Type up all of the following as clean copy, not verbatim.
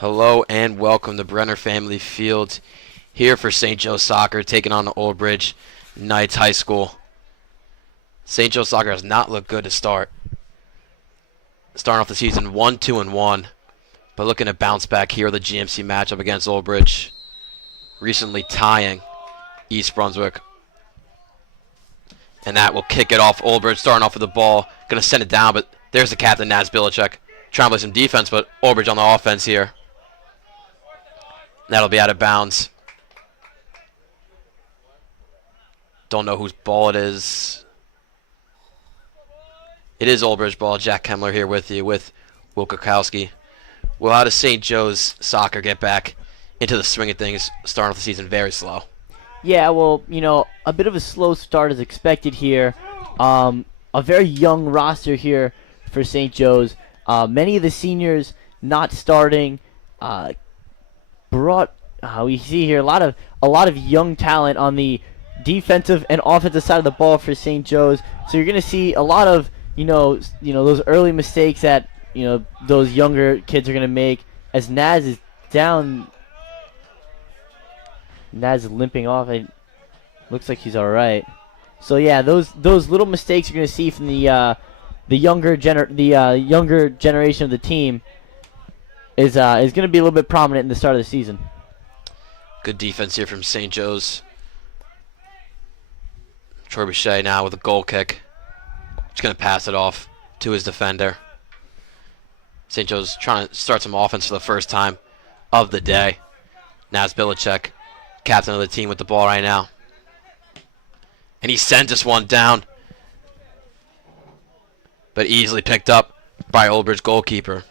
Hello and welcome to Brenner Family Field here for St. Joe Soccer taking on the Old Bridge Knights High School. St. Joe Soccer has not looked good to start. Starting off the season 1-2-1, but looking to bounce back here with the GMC matchup against Old Bridge, recently tying East Brunswick. And that will kick it off. Old Bridge starting off with the ball, going to send it down, but there's the captain, Naz Bilicek, trying to play some defense, but Old Bridge on the offense here. That'll be out of bounds. Don't know whose ball it is. It is Old Bridge ball. Jack Kemmler here with you with Will Kukowski. Well, how does St. Joe's Soccer get back into the swing of things, starting off the season very slow? Yeah, well, a bit of a slow start is expected here. A very young roster here for St. Joe's. Many of the seniors not starting. We see here a lot of young talent on the defensive and offensive side of the ball for St. Joe's. So you're going to see a lot of those early mistakes that those younger kids are going to make as Naz is down. Naz is limping off. It looks like he's all right. So yeah, those little mistakes you're going to see from the younger generation of the team is going to be a little bit prominent in the start of the season. Good defense here from St. Joe's. Troy Boucher now with a goal kick. Just going to pass it off to his defender. St. Joe's trying to start some offense for the first time of the day. Naz Bilicek, captain of the team, with the ball right now. And he sends this one down, but easily picked up by Old Bridge goalkeeper.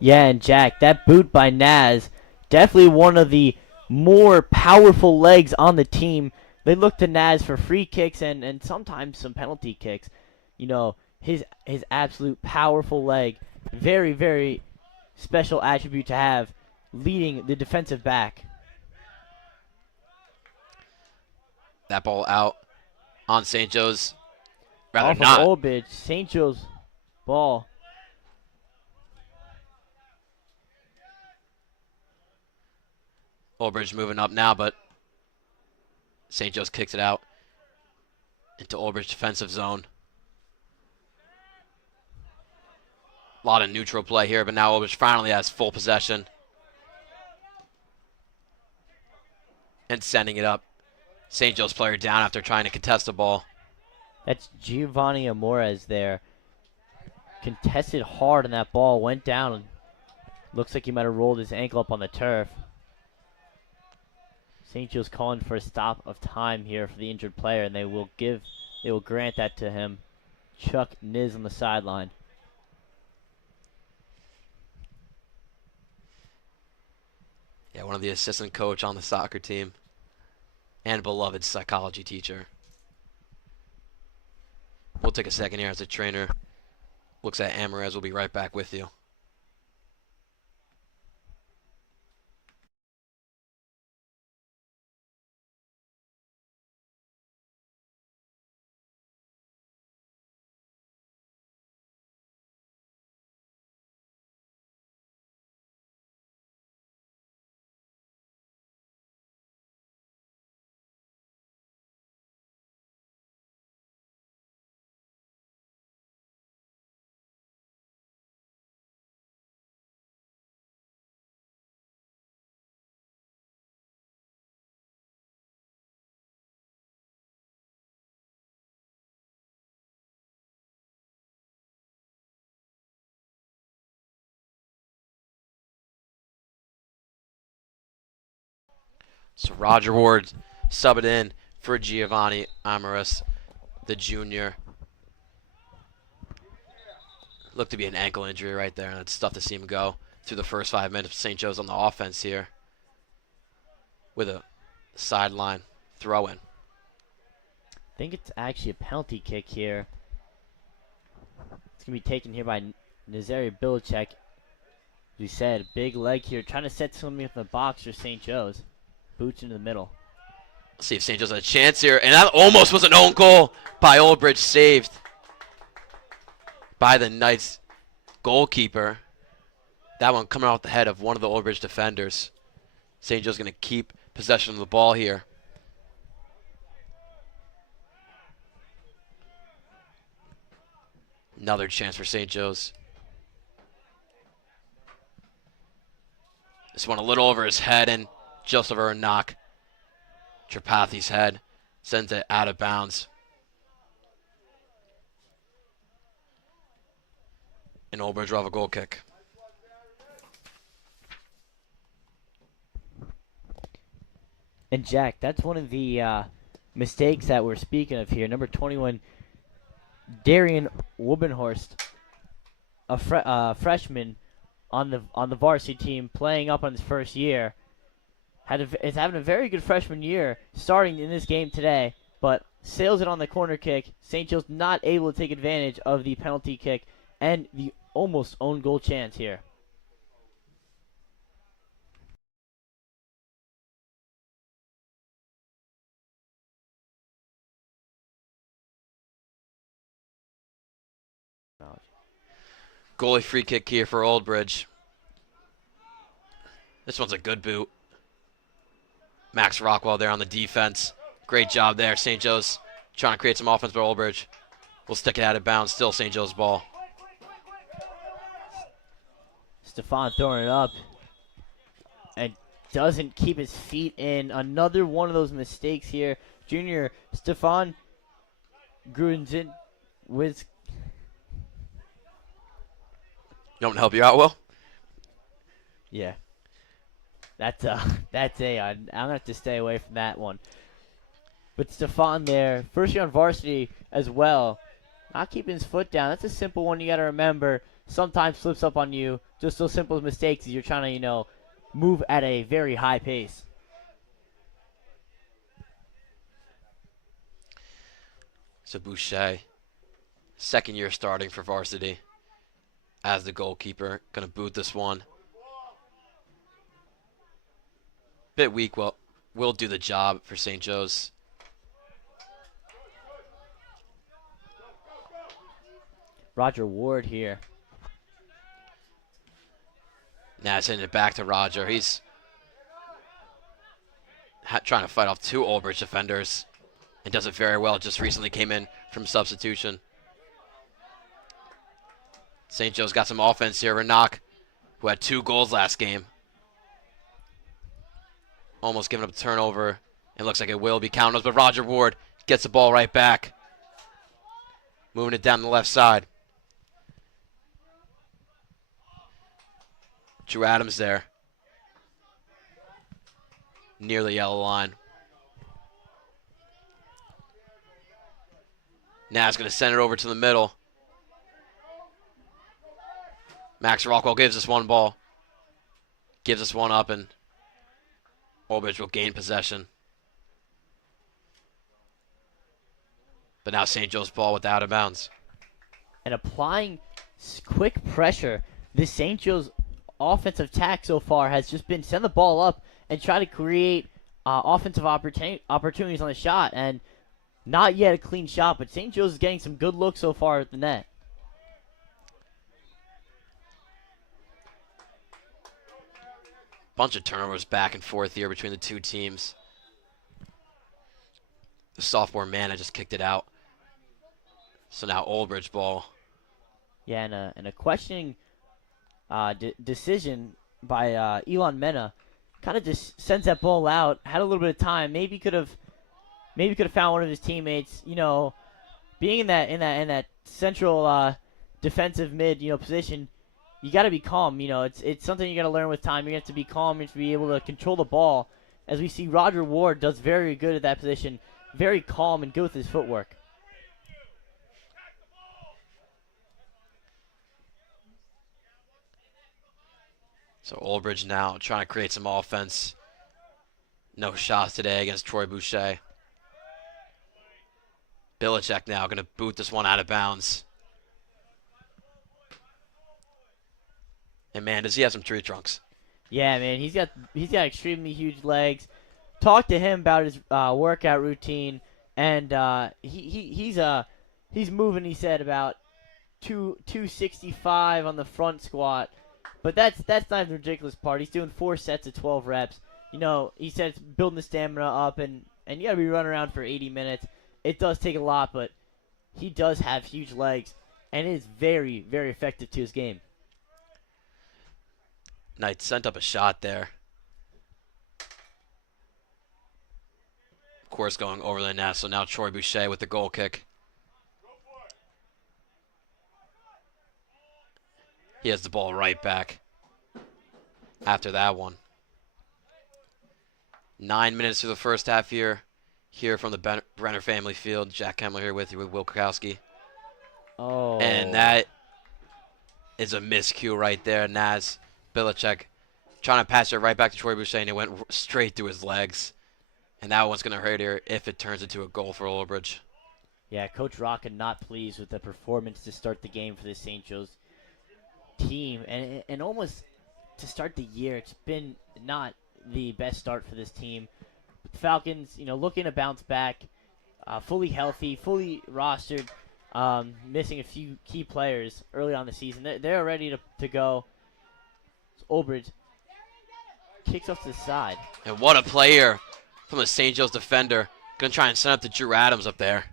Yeah, and Jack, that boot by Naz, definitely one of the more powerful legs on the team. They look to Naz for free kicks and sometimes some penalty kicks. His absolute powerful leg, very, very special attribute to have, leading the defensive back. That ball out on St. Joe's. Rather Off not. of Old Bridge, St. Joe's ball. Old Bridge moving up now, but St. Joe's kicks it out into Old Bridge defensive zone. A lot of neutral play here, but now Old Bridge finally has full possession. And sending it up. St. Joe's player down after trying to contest the ball. That's Giovanni Amores there. Contested hard and that ball went down. Looks like he might have rolled his ankle up on the turf. St. Joe's calling for a stop of time here for the injured player, and they will grant that to him. Chuck Niz on the sideline. Yeah, one of the assistant coach on the soccer team and beloved psychology teacher. We'll take a second here as the trainer looks at Amores. We'll be right back with you. So Roger Ward subbed in for Giovanni Amores, the junior. Looked to be an ankle injury right there, and it's tough to see him go through the first 5 minutes. St. Joe's on the offense here with a sideline throw-in. I think it's actually a penalty kick here. It's going to be taken here by Nazari Bilicek. As we said, big leg here, trying to set something in the box for St. Joe's. Boots into the middle. Let's see if St. Joe's has a chance here. And that almost was an own goal by Old Bridge, saved by the Knights goalkeeper. That one coming off the head of one of the Old Bridge defenders. St. Joe's going to keep possession of the ball here. Another chance for St. Joe's. This one a little over his head, and just over a knock. Tripathi's head sends it out of bounds. And Old Bridge will have a goal kick. And Jack, that's one of the mistakes that we're speaking of here. Number 21, Darian Wubenhorst, a freshman on the varsity team, playing up on his first year, is having a very good freshman year, starting in this game today, but sails it on the corner kick. St. Joe's not able to take advantage of the penalty kick and the almost own goal chance here. Goalie free kick here for Old Bridge. This one's a good boot. Max Rockwell there on the defense. Great job there. St. Joe's trying to create some offense, but Old Bridge will stick it out of bounds. Still St. Joe's ball. Stefan throwing it up and doesn't keep his feet in. Another one of those mistakes here. Junior Stefan Grunzin with. You want me to help you out, Will? Yeah. I'm gonna have to stay away from that one. But Stefan there, first year on varsity as well, not keeping his foot down. That's a simple one you gotta remember. Sometimes slips up on you. Just those simple mistakes as you're trying to, move at a very high pace. So Boucher, second year starting for varsity as the goalkeeper. Gonna boot this one. Bit weak, well, will do the job for St. Joe's. Roger Ward here. Now sending it back to Roger. He's trying to fight off two Old Bridge defenders and does it very well. Just recently came in from substitution. St. Joe's got some offense here. Renok, who had 2 goals last game. Almost giving up a turnover. It looks like it will be counted, but Roger Ward gets the ball right back. Moving it down the left side. Drew Adams there. Near the yellow line. Now he's going to send it over to the middle. Max Rockwell gives us one ball. Gives us one up, and Old Bridge will gain possession. But now St. Joe's ball with out of bounds. And applying quick pressure, this St. Joe's offensive attack so far has just been send the ball up and try to create offensive opportunities on the shot. And not yet a clean shot, but St. Joe's is getting some good looks so far at the net. Bunch of turnovers back and forth here between the two teams. The sophomore Mana just kicked it out. So now Old Bridge ball. Yeah, and a questioning decision by Elon Mena kind of just sends that ball out. Had a little bit of time. Maybe could have found one of his teammates. Being in that central defensive mid position. You got to be calm. It's something you got to learn with time. You have to be calm. You have to be able to control the ball. As we see, Roger Ward does very good at that position. Very calm and good with his footwork. So Old Bridge now trying to create some offense. No shots today against Troy Boucher. Bilicek now going to boot this one out of bounds. And man, does he have some tree trunks? Yeah, man, he's got extremely huge legs. Talk to him about his workout routine, and he's moving. He said about 265 on the front squat, But that's not the ridiculous part. He's doing 4 sets of 12 reps. You know, he says building the stamina up, and you got to be running around for 80 minutes. It does take a lot, but he does have huge legs, and it is very, very effective to his game. Knight sent up a shot there. Of course, going over the net. So now Troy Boucher with the goal kick. He has the ball right back after that one. 9 minutes through the first half here from the Brenner family field. Jack Kemmler here with you with Will Krakowski. Oh. And that is a miscue right there. Naz Bilicek trying to pass it right back to Troy Boucher, and it went straight through his legs. And that one's going to hurt here if it turns into a goal for Oldbridge. Yeah, Coach Rocca not pleased with the performance to start the game for the St. Joe's team. And almost to start the year, it's been not the best start for this team. But the Falcons, you know, looking to bounce back, fully healthy, fully rostered, missing a few key players early on the season. They're ready to go. So Oldbridge kicks off to the side. And what a player from the St. Joe's defender. Going to try and send up to Drew Adams up there.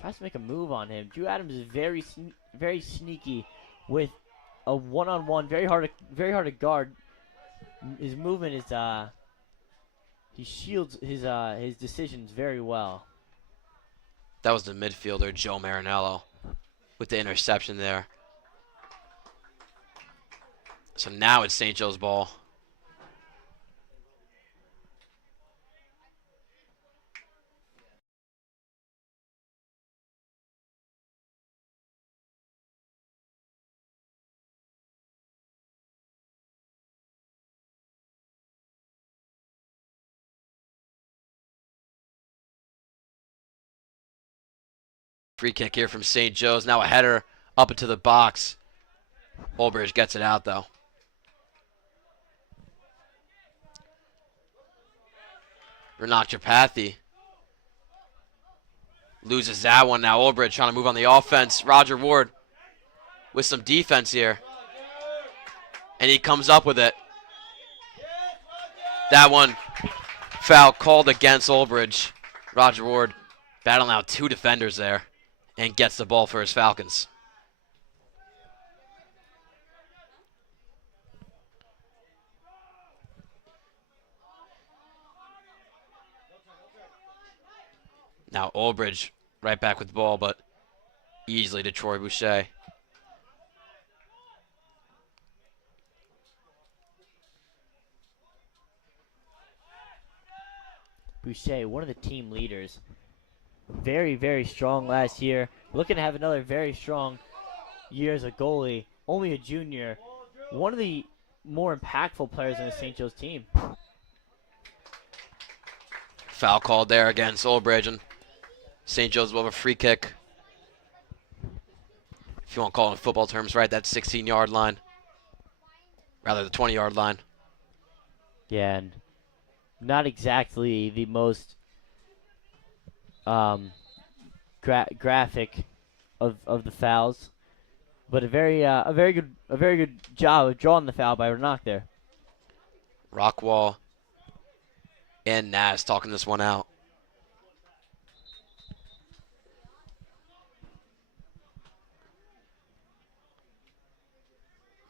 Tries to make a move on him. Drew Adams is very sneaky with a one-on-one, very hard to guard. His movement is he shields his decisions very well. That was the midfielder Joe Marinello with the interception there. So now it's St. Joe's ball. Free kick here from St. Joe's. Now a header up into the box. Oldbridge gets it out, though. Renat Tripathi loses that one. Now Oldbridge trying to move on the offense. Roger Ward with some defense here. And he comes up with it. That one, foul called against Oldbridge. Roger Ward battling out 2 defenders there and gets the ball for his Falcons. Now Oldbridge right back with the ball, but easily to Troy Boucher. Boucher, one of the team leaders. Very, very strong last year. Looking to have another very strong year as a goalie. Only a junior. One of the more impactful players on the St. Joe's team. Foul called there against Oldbridge, and St. Joe's will have a free kick. If you want to call it in football terms, right, that 16-yard line. Rather, the 20-yard line. Yeah, and not exactly the most graphic of the fouls, but a very good job of drawing the foul by Renat there. Rockwall and Naz talking this one out.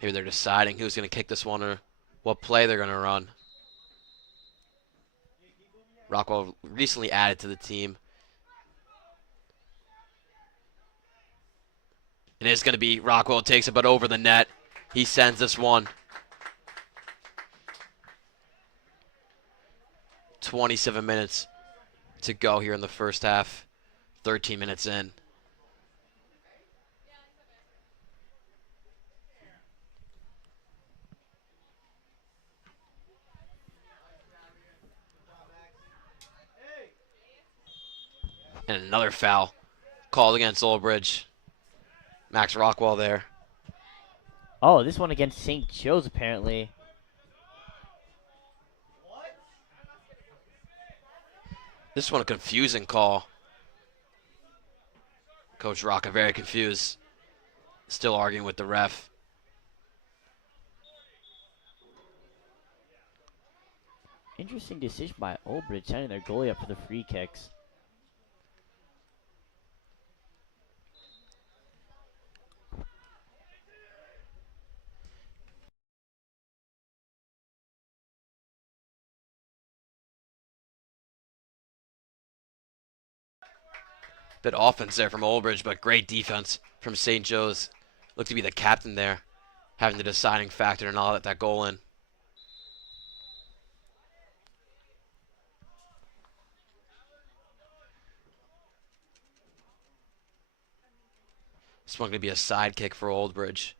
Maybe they're deciding who's going to kick this one or what play they're going to run. Rockwall recently added to the team. And it's going to be Rockwell takes it, but over the net. He sends this one. 27 minutes to go here in the first half. 13 minutes in. And another foul called against Oldbridge. Max Rockwell there. Oh, this one against St. Joe's apparently. This one a confusing call. Coach Rocca very confused. Still arguing with the ref. Interesting decision by Olbridge sending their goalie up for the free kicks. Bit offense there from Oldbridge, but great defense from St. Joe's. Looked to be the captain there, having the deciding factor and all that goal in. This one going to be a side kick for Oldbridge.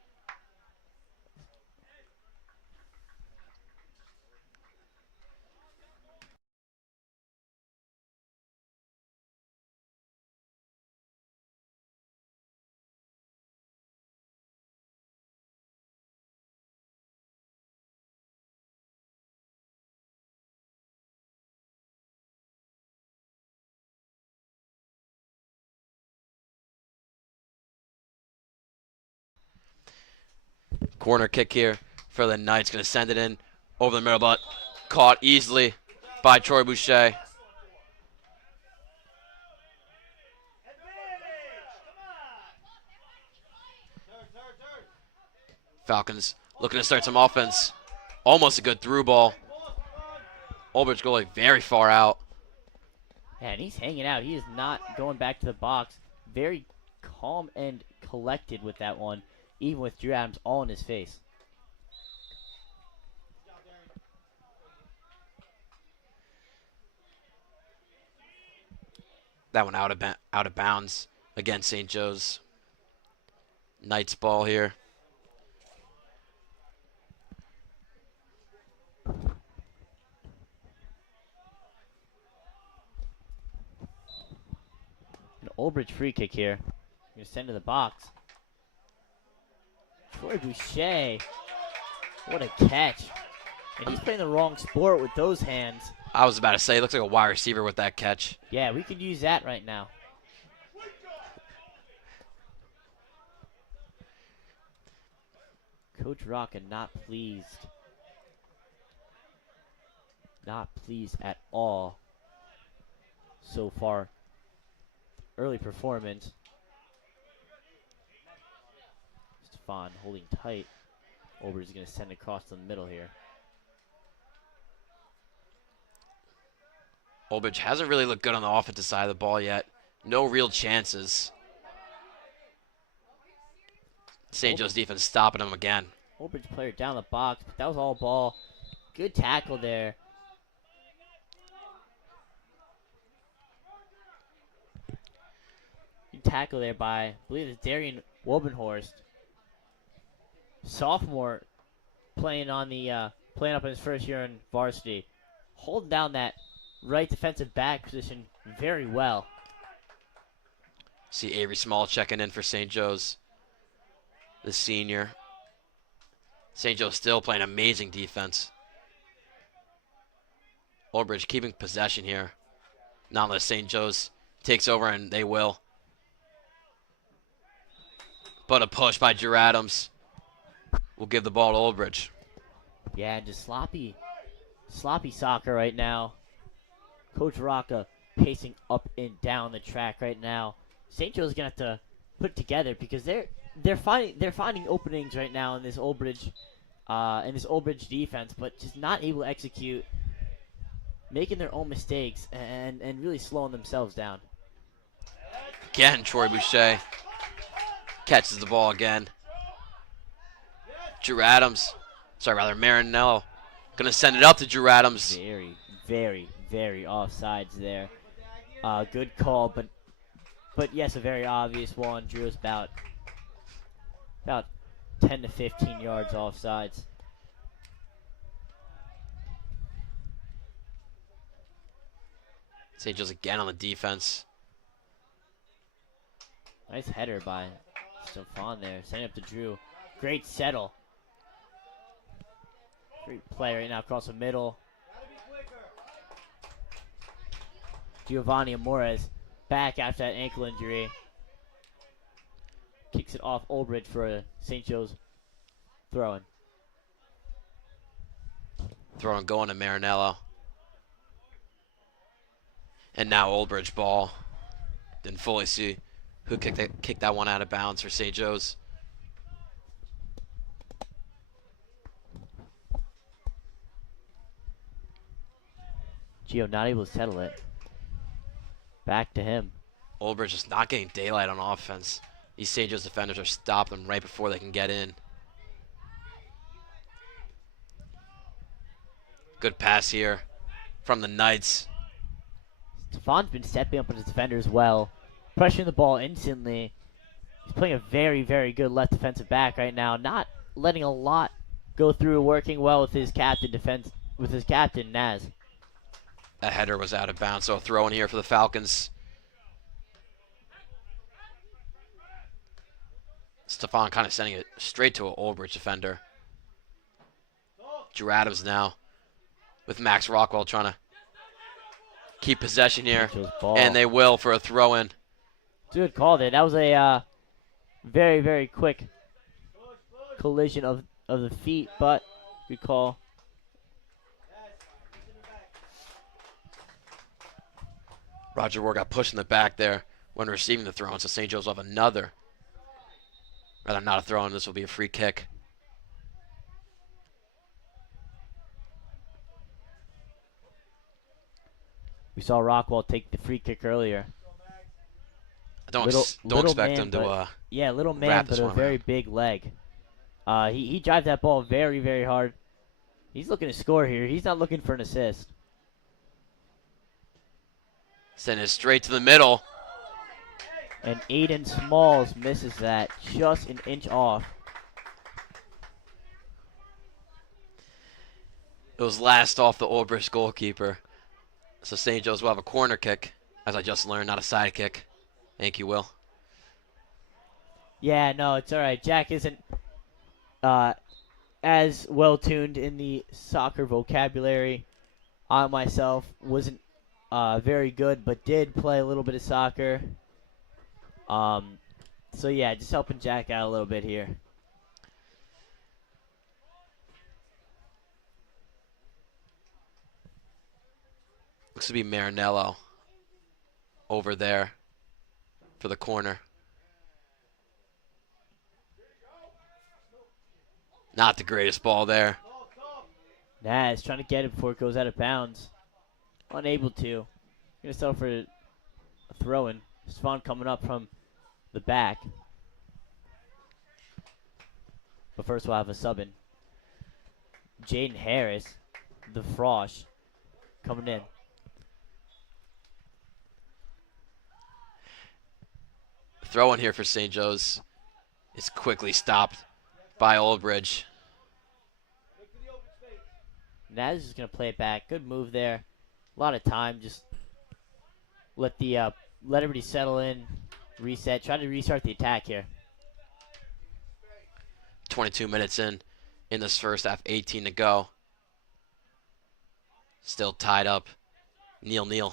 Corner kick here for the Knights. Going to send it in over the middle, but caught easily by Troy Boucher. Falcons looking to start some offense. Almost a good through ball. Oldbridge goalie very far out. Yeah, and he's hanging out. He is not going back to the box. Very calm and collected with that one, even with Drew Adams all in his face. That one out of bounds against St. Joe's. Knights ball here. An Oldbridge free kick here. Going to send to the box. Troy Boucher. What a catch. And he's playing the wrong sport with those hands. I was about to say, it looks like a wide receiver with that catch. Yeah, we could use that right now. Coach Rocca not pleased. Not pleased at all so far. Early performance. Stefan holding tight. Oldbridge is going to send across the middle here. Oldbridge hasn't really looked good on the offensive side of the ball yet. No real chances. St. Joe's defense stopping him again. Oldbridge player down the box, but that was all ball. Good tackle there. Good tackle there by, I believe it's Darian Wobenhorst. Sophomore playing on the playing up in his first year in varsity. Holding down that right defensive back position very well. See Avery Small checking in for St. Joe's. The senior. St. Joe's still playing amazing defense. Oldbridge keeping possession here. Not unless St. Joe's takes over, and they will. But a push by Drew Adams will give the ball to Oldbridge. Yeah, just sloppy soccer right now. Coach Rocca pacing up and down the track right now. St. Joe's gonna have to put it together because they're finding openings right now in this Oldbridge defense, but just not able to execute, making their own mistakes and really slowing themselves down. Again, Troy Boucher catches the ball again. Drew Adams, Marinello, gonna send it up to Drew Adams. Very, very, very offsides there. Good call, but yes, a very obvious one. Drew is about 10 to 15 yards offsides. St. Joe's again on the defense. Nice header by Stefan there. Sending up to Drew. Great settle. Great play right now across the middle. Giovanni Amores back after that ankle injury. Kicks it off Oldbridge for a St. Joe's throw-in. Throwing going to Marinello. And now Old Bridge ball. Didn't fully see who kicked that one out of bounds for St. Joe's. Gio not able to settle it. Back to him. Old Bridge is not getting daylight on offense. These St. Joe's defenders are stopping them right before they can get in. Good pass here from the Knights. Stefan's been stepping up with his defenders well, pressuring the ball instantly. He's playing a very, very good left defensive back right now, not letting a lot go through, working well with his captain Naz. That header was out of bounds, so a throw in here for the Falcons. Stefan kind of sending it straight to an Old Bridge defender. Drew Adams now with Max Rockwell trying to keep possession here. And they will for a throw in. Good call there. That was a very, very quick collision of the feet, but good call. Roger Ward got pushed in the back there when receiving the throw in, so St. Joe's will have another. Rather not a throw in, this will be a free kick. We saw Rockwell take the free kick earlier. I don't expect him to yeah, little man, but a very big leg. He drives that ball very, very hard. He's looking to score here. He's not looking for an assist. Send it straight to the middle. And Aiden Smalls misses that just an inch off. It was last off the Old Bridge goalkeeper. So St. Joe's will have a corner kick, as I just learned, not a side kick. Thank you, Will. Yeah, no, it's all right. Jack isn't as well tuned in the soccer vocabulary. I myself wasn't very good, but did play a little bit of soccer. So yeah, just helping Jack out a little bit here. Looks to be Marinello over there for the corner. Not the greatest ball there. Naz trying to get it before it goes out of bounds. Unable to. Gonna settle for a throw-in. Stefan coming up from the back. But first we'll have a sub in. Jaden Harris, the Frosh, coming in. Throw in here for St. Joe's is quickly stopped by Old Bridge. Naz is going to play it back. Good move there. A lot of time. Just let everybody settle in, reset. Try to restart the attack here. 22 minutes in this first half, 18 to go. Still tied up. 0-0. I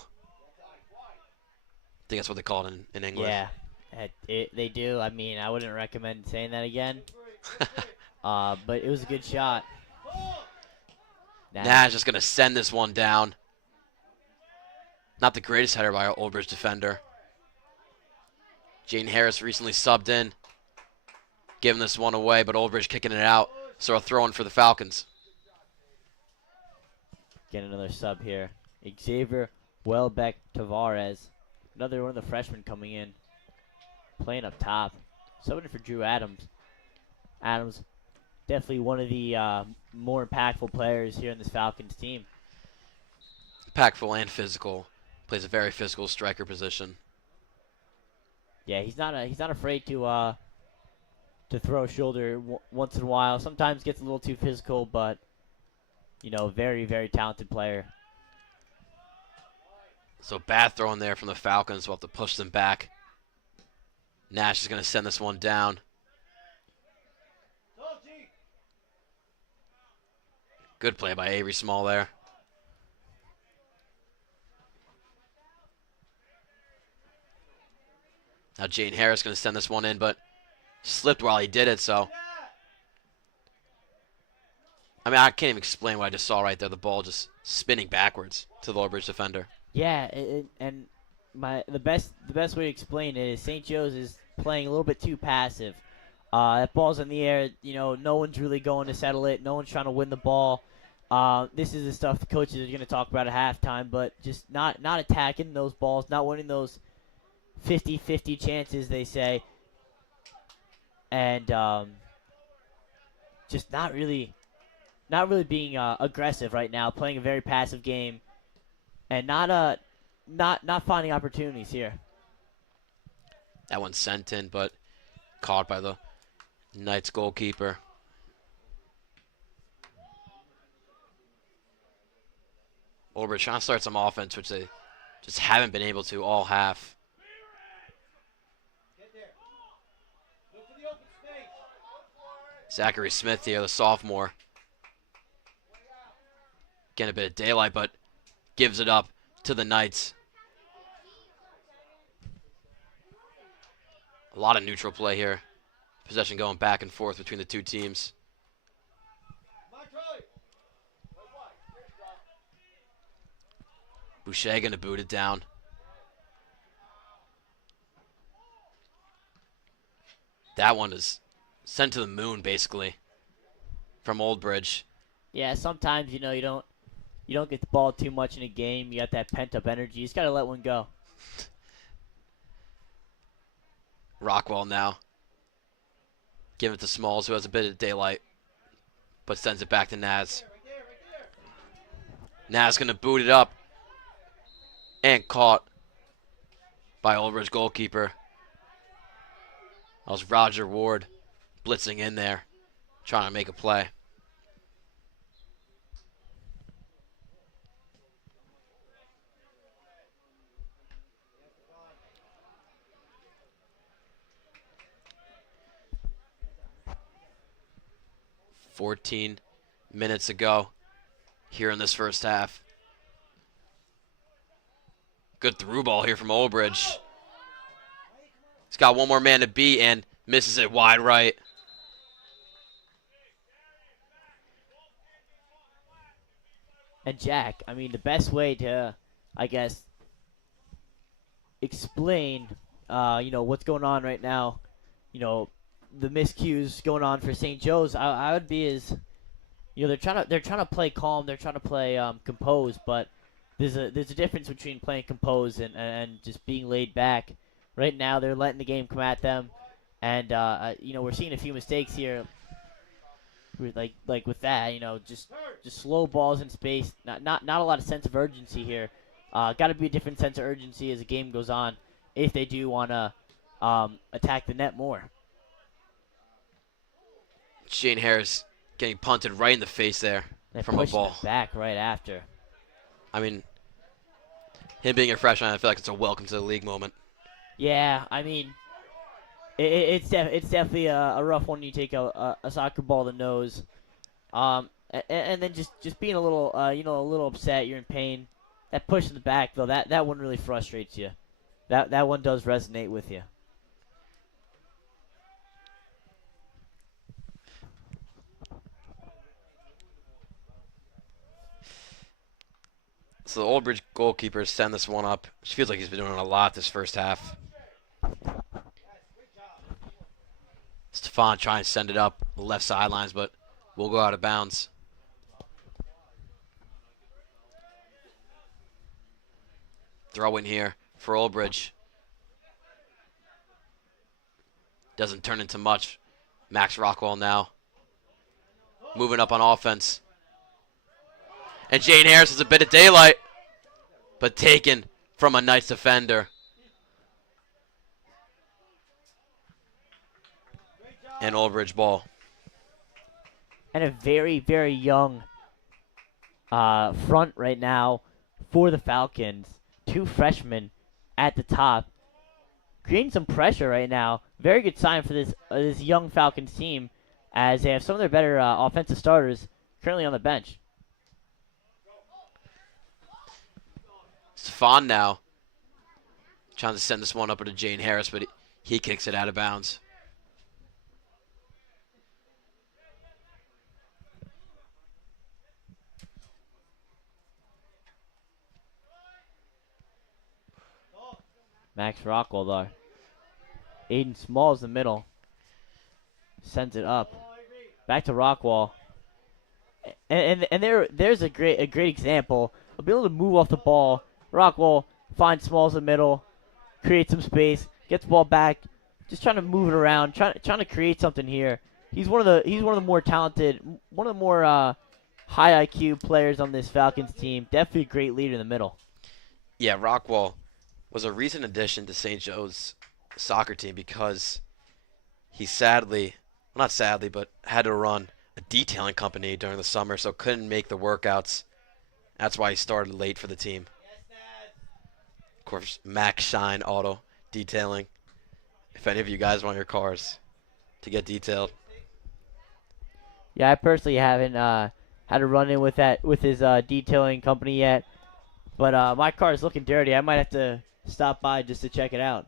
think that's what they call it in English. Yeah, they do. I mean, I wouldn't recommend saying that again. But it was a good shot. Naz just going to send this one down. Not the greatest header by our Old Bridge defender. Jane Harris recently subbed in, giving this one away, but Old Bridge kicking it out. So a throw in for the Falcons. Getting another sub here. Xavier Welbeck Tavares. Another one of the freshmen coming in. Playing up top. Subbing for Drew Adams. Adams, definitely one of the more impactful players here in this Falcons team. Impactful and physical. Plays a very physical striker position. Yeah, he's not afraid to throw a shoulder once in a while. Sometimes gets a little too physical, but you know, very, very talented player. So bad throw in there from the Falcons. We'll have to push them back. Nash is going to send this one down. Good play by Avery Small there. Now Jane Harris going to send this one in, but slipped while he did it, so. I mean, I can't even explain what I just saw right there. The ball just spinning backwards to the Old Bridge defender. Yeah, and the best way to explain it is St. Joe's is playing a little bit too passive. That ball's in the air. No one's really going to settle it. No one's trying to win the ball. This is the stuff the coaches are going to talk about at halftime, but just not attacking those balls, not winning those 50-50 chances, they say, and just not really being aggressive right now, playing a very passive game, and not finding opportunities here. That one sent in, but caught by the Knights goalkeeper. Old trying to start some offense, which they just haven't been able to all half. Zachary Smith here, the sophomore. Getting a bit of daylight, but gives it up to the Knights. A lot of neutral play here. Possession going back and forth between the two teams. Boucher going to boot it down. That one is sent to the moon, basically, from Old Bridge. Yeah, sometimes you don't get the ball too much in a game. You got that pent up energy. You just gotta let one go. Rockwell now. Give it to Smalls, who has a bit of daylight, but sends it back to Naz. Naz going to boot it up. And caught by Old Bridge goalkeeper. That was Roger Ward blitzing in there, trying to make a play. "14 minutes ago here in this first half. Good through ball here from Old Bridge. He's got one more man to beat and misses it wide right. And Jack, I mean, the best way to, I guess, explain, what's going on right now, the miscues going on for St. Joe's, I would be is, they're trying to play calm, they're trying to play composed, but there's a difference between playing composed and just being laid back. Right now, they're letting the game come at them, and we're seeing a few mistakes here. Like with that, just slow balls in space. Not a lot of sense of urgency here. Got to be a different sense of urgency as the game goes on if they do want to attack the net more. Shane Harris getting punted right in the face there from a ball. Back right after. I mean, him being a freshman, I feel like it's a welcome to the league moment. Yeah, I mean, it's definitely a rough one. You take a soccer ball to the nose, and then just being a little a little upset. You're in pain. That push in the back though, that one really frustrates you. That one does resonate with you. So the Old Bridge goalkeeper send this one up. She feels like he's been doing a lot this first half. Stefan trying to send it up the left sidelines, but will go out of bounds. Throw in here for Old Bridge. Doesn't turn into much. Max Rockwell now moving up on offense. And Jane Harris has a bit of daylight, but taken from a Knights defender. And Old Bridge ball. And a very, very young front right now for the Falcons. Two freshmen at the top. Creating some pressure right now. Very good sign for this young Falcons team, as they have some of their better offensive starters currently on the bench. Stefan now trying to send this one up to Jane Harris, but he kicks it out of bounds. Max Rockwell there. Aiden Smalls in the middle. Sends it up. Back to Rockwell. And there's a great example of being able to move off the ball. Rockwell finds Smalls in the middle, creates some space, gets the ball back, just trying to move it around, trying to create something here. He's one of the more talented, one of the more high IQ players on this Falcons team. Definitely a great leader in the middle. Yeah, Rockwell was a recent addition to St. Joe's soccer team because he sadly, well, not sadly, but had to run a detailing company during the summer, so couldn't make the workouts. That's why he started late for the team. Of course, Max Shine Auto Detailing. If any of you guys want your cars to get detailed. Yeah, I personally haven't had a run in with his detailing company yet, but my car is looking dirty. I might have to stop by just to check it out.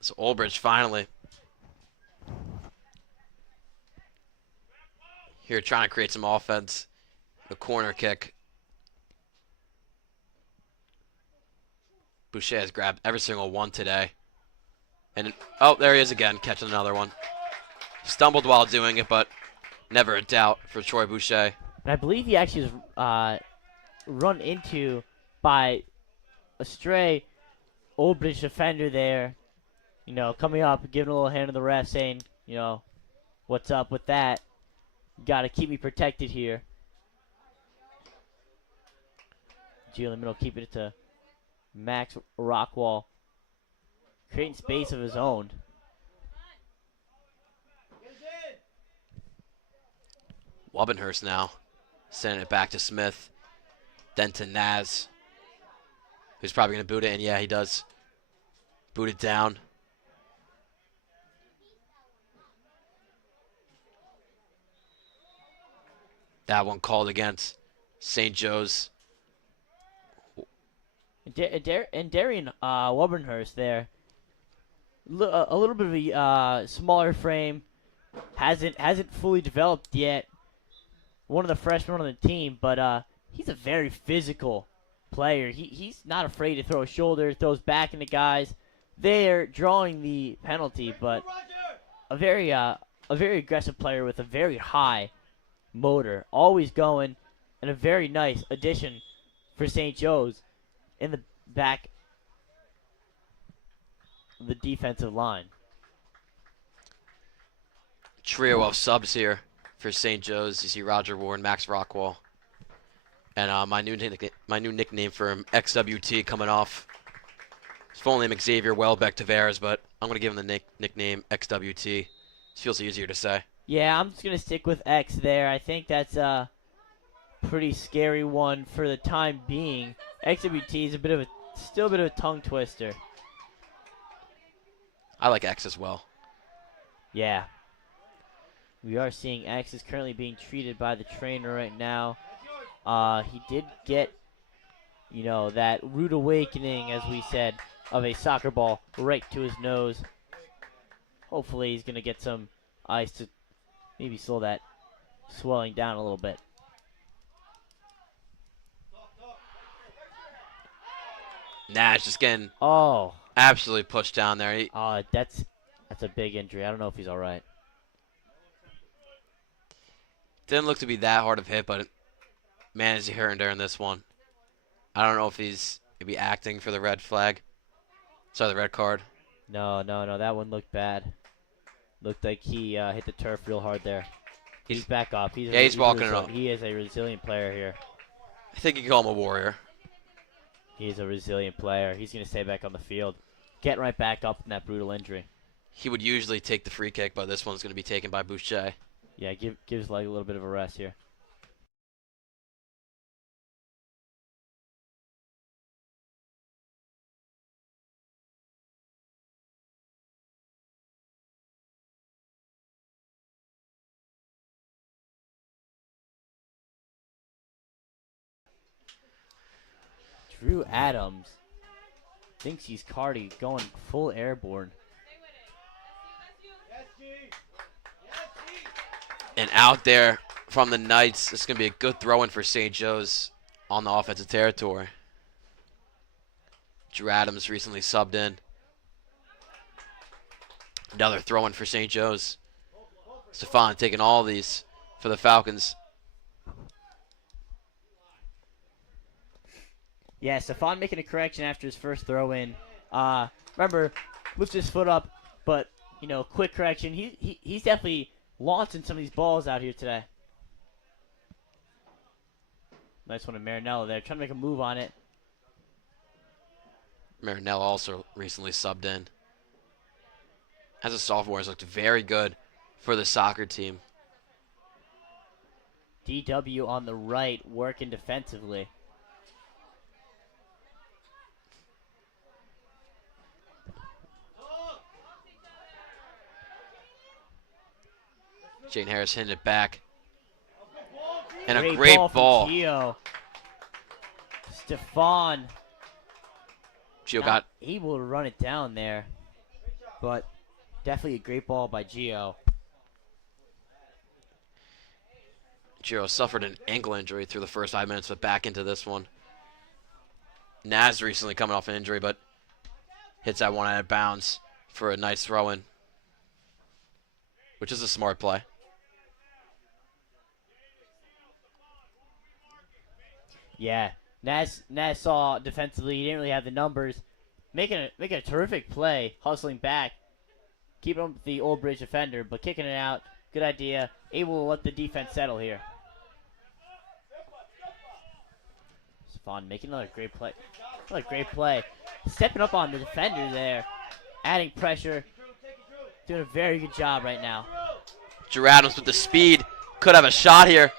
So Olbridge finally here trying to create some offense. The corner kick. Boucher has grabbed every single one today. And oh, there he is again, catching another one. Stumbled while doing it, but never a doubt for Troy Boucher. And I believe he actually was run into by a stray Old British defender there. You know, coming up, giving a little hand to the ref, saying, you know, what's up with that? You got to keep me protected here. Gio in the middle, keeping it to Max Rockwell, creating space of his own. Wubbenhurst now sending it back to Smith, then to Naz, who's probably going to boot it, and yeah, he does. Boot it down. That one called against St. Joe's. And Darian Wubbenhurst there, a little bit of a smaller frame, hasn't fully developed yet. One of the freshmen on the team, but he's a very physical player. He's not afraid to throw shoulders, throws back into guys. They're drawing the penalty, but a very aggressive player with a very high motor, always going, and a very nice addition for St. Joe's in the back of the defensive line. Trio of subs here for St. Joe's. You see Roger Warren, Max Rockwell, and my new nickname for him, XWT, coming off. His full name Xavier Welbeck Tavares, but I'm gonna give him the nickname XWT. It feels easier to say. Yeah, I'm just gonna stick with X there. I think that's a pretty scary one for the time being. XWT is still a bit of a tongue twister. I like X as well. Yeah. We are seeing X is currently being treated by the trainer right now. He did get, you know, that rude awakening, as we said, of a soccer ball right to his nose. Hopefully he's going to get some ice to maybe slow that swelling down a little bit. Nash just getting Oh, absolutely pushed down there. that's a big injury. I don't know if he's all right. Didn't look to be that hard of a hit, but man, is he hurting during this one. I don't know if he's maybe acting for the red flag. Sorry, the red card. No, that one looked bad. Looked like he hit the turf real hard there. He's back up. He's walking it up. He is a resilient player here. I think you can call him a warrior. He's a resilient player. He's going to stay back on the field. Getting right back up from that brutal injury. He would usually take the free kick, but this one's going to be taken by Boucher. Yeah, gives like a little bit of a rest here. Drew Adams thinks he's Cardi going full airborne. And out there from the Knights. This is going to be a good throw-in for St. Joe's on the offensive territory. Drew Adams recently subbed in. Another throw-in for St. Joe's. Stefan taking all these for the Falcons. Yeah, Stefan making a correction after his first throw in. Remember, lifts his foot up, but quick correction. He's definitely launching some of these balls out here today. Nice one to Marinello there, trying to make a move on it. Marinello also recently subbed in. As a sophomore, has looked very good for the soccer team. DW on the right, working defensively. Jane Harris hitting it back. And Great a great ball. From Gio. Stefan. Gio got. He will run it down there. But definitely a great ball by Gio. Gio suffered an ankle injury through the first 5 minutes, but back into this one. Naz recently coming off an injury, but hits that one out of bounds for a nice throw-in, which is a smart play. Yeah, Naz saw defensively. He didn't really have the numbers. Making a terrific play, hustling back, keeping up with the Old Bridge defender, but kicking it out. Good idea. Able to let the defense settle here. Stefan making another great play. Another great play. Stepping up on the defender there, adding pressure. Doing a very good job right now. Drew Adams with the speed. Could have a shot here.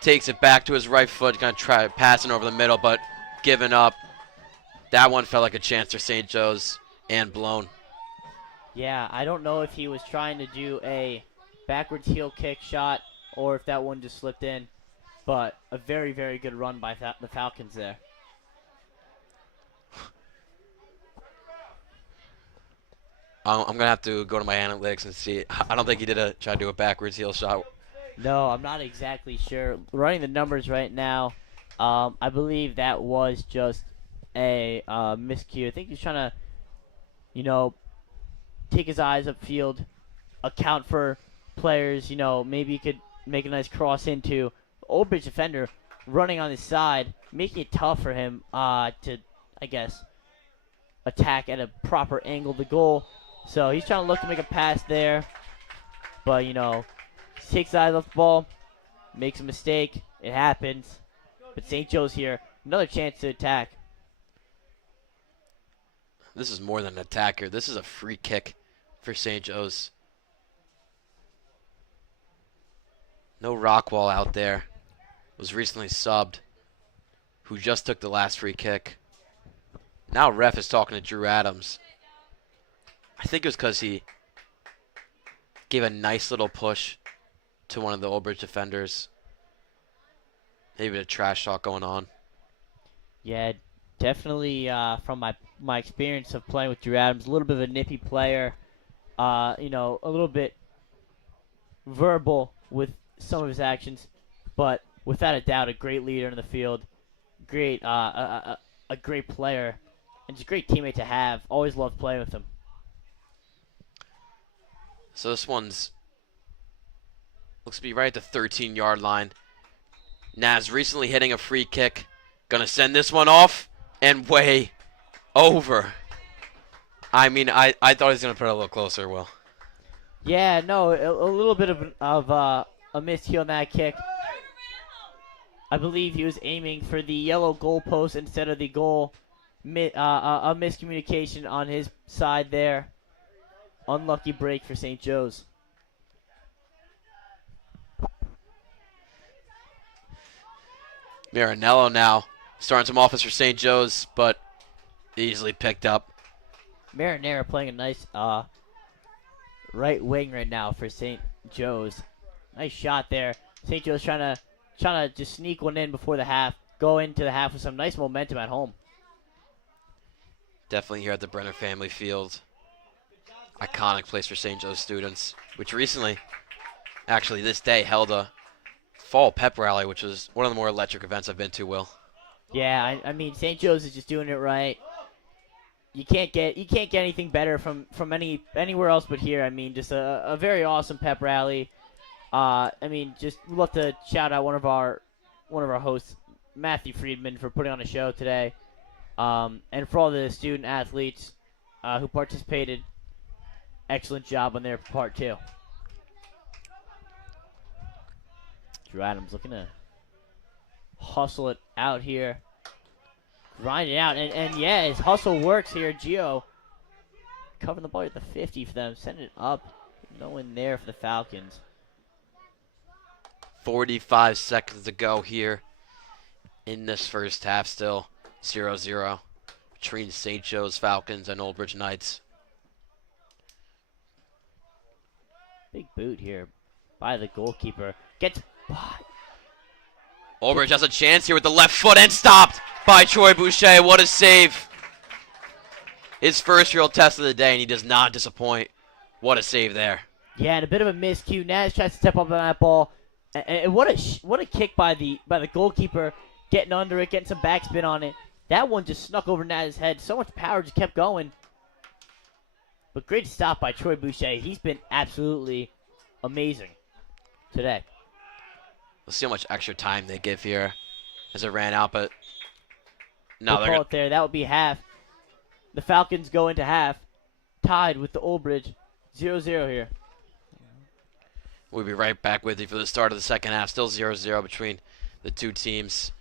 Takes it back to his right foot. Going to try passing over the middle, but giving up. That one felt like a chance for St. Joe's and blown. Yeah, I don't know if he was trying to do a backwards heel kick shot or if that one just slipped in. But a very, very good run by the Falcons there. I'm going to have to go to my analytics and see. I don't think he try to do a backwards heel shot. No, I'm not exactly sure. Running the numbers right now, I believe that was just a miscue. I think he's trying to, take his eyes upfield, account for players. Maybe he could make a nice cross into Old Bridge defender running on his side, making it tough for him to, I guess, attack at a proper angle of the goal. So he's trying to look to make a pass there, but takes his eyes off the ball, makes a mistake. It happens, but St. Joe's here, another chance to attack. This is more than an attacker. This is a free kick for St. Joe's. No Rockwall out there. Was recently subbed. Who just took the last free kick. Now ref is talking to Drew Adams. I think it was because he gave a nice little push to one of the Old Bridge defenders. Maybe a trash talk going on. Yeah, definitely from my experience of playing with Drew Adams, a little bit of a nippy player. A little bit verbal with some of his actions, but without a doubt, a great leader in the field, a great player, and just a great teammate to have. Always loved playing with him. So this one's looks to be right at the 13-yard line. Naz recently hitting a free kick. Gonna send this one off and way over. I mean, I thought he was gonna put it a little closer, Will. Yeah, no, a little bit of a miscue on that kick. I believe he was aiming for the yellow goalpost instead of the goal. A miscommunication on his side there. Unlucky break for St. Joe's. Marinello now starting some offense for St. Joe's, but easily picked up. Marinera playing a nice right wing right now for St. Joe's. Nice shot there. St. Joe's trying to just sneak one in before the half. Go into the half with some nice momentum at home. Definitely here at the Brenner Family Field. Iconic place for St. Joe's students, which recently actually this day held a fall pep rally, which was one of the more electric events I've been to, Will. Yeah, I mean St. Joe's is just doing it right. You can't get anything better from anywhere else but here. I mean, just a very awesome pep rally. I mean, just we'd love to shout out one of our hosts, Matthew Friedman, for putting on a show today, and for all the student athletes who participated. Excellent job on their part too. Drew Adams looking to hustle it out here, grind it out, and yeah, his hustle works here. Gio covering the ball at the 50 for them, sending it up, no one there for the Falcons. 45 seconds to go here in this first half. Still 0-0 between St. Joe's Falcons and Old Bridge Knights. Big boot here by the goalkeeper. Gets by. Old Bridge has a chance here with the left foot and stopped by Troy Boucher. What a save. His first real test of the day, and he does not disappoint. What a save there. Yeah, and a bit of a miscue. Naz tries to step up on that ball. And what a kick by the goalkeeper, getting under it, getting some backspin on it. That one just snuck over Naz's head. So much power, just kept going. But great stop by Troy Boucher. He's been absolutely amazing today. We'll see how much extra time they give here as it ran out, but no, We'll they're call gonna, it there. That would be half. The Falcons go into half, tied with the Old Bridge, 0-0 here. we'll be right back with you for the start of the second half. Still 0-0 between the two teams.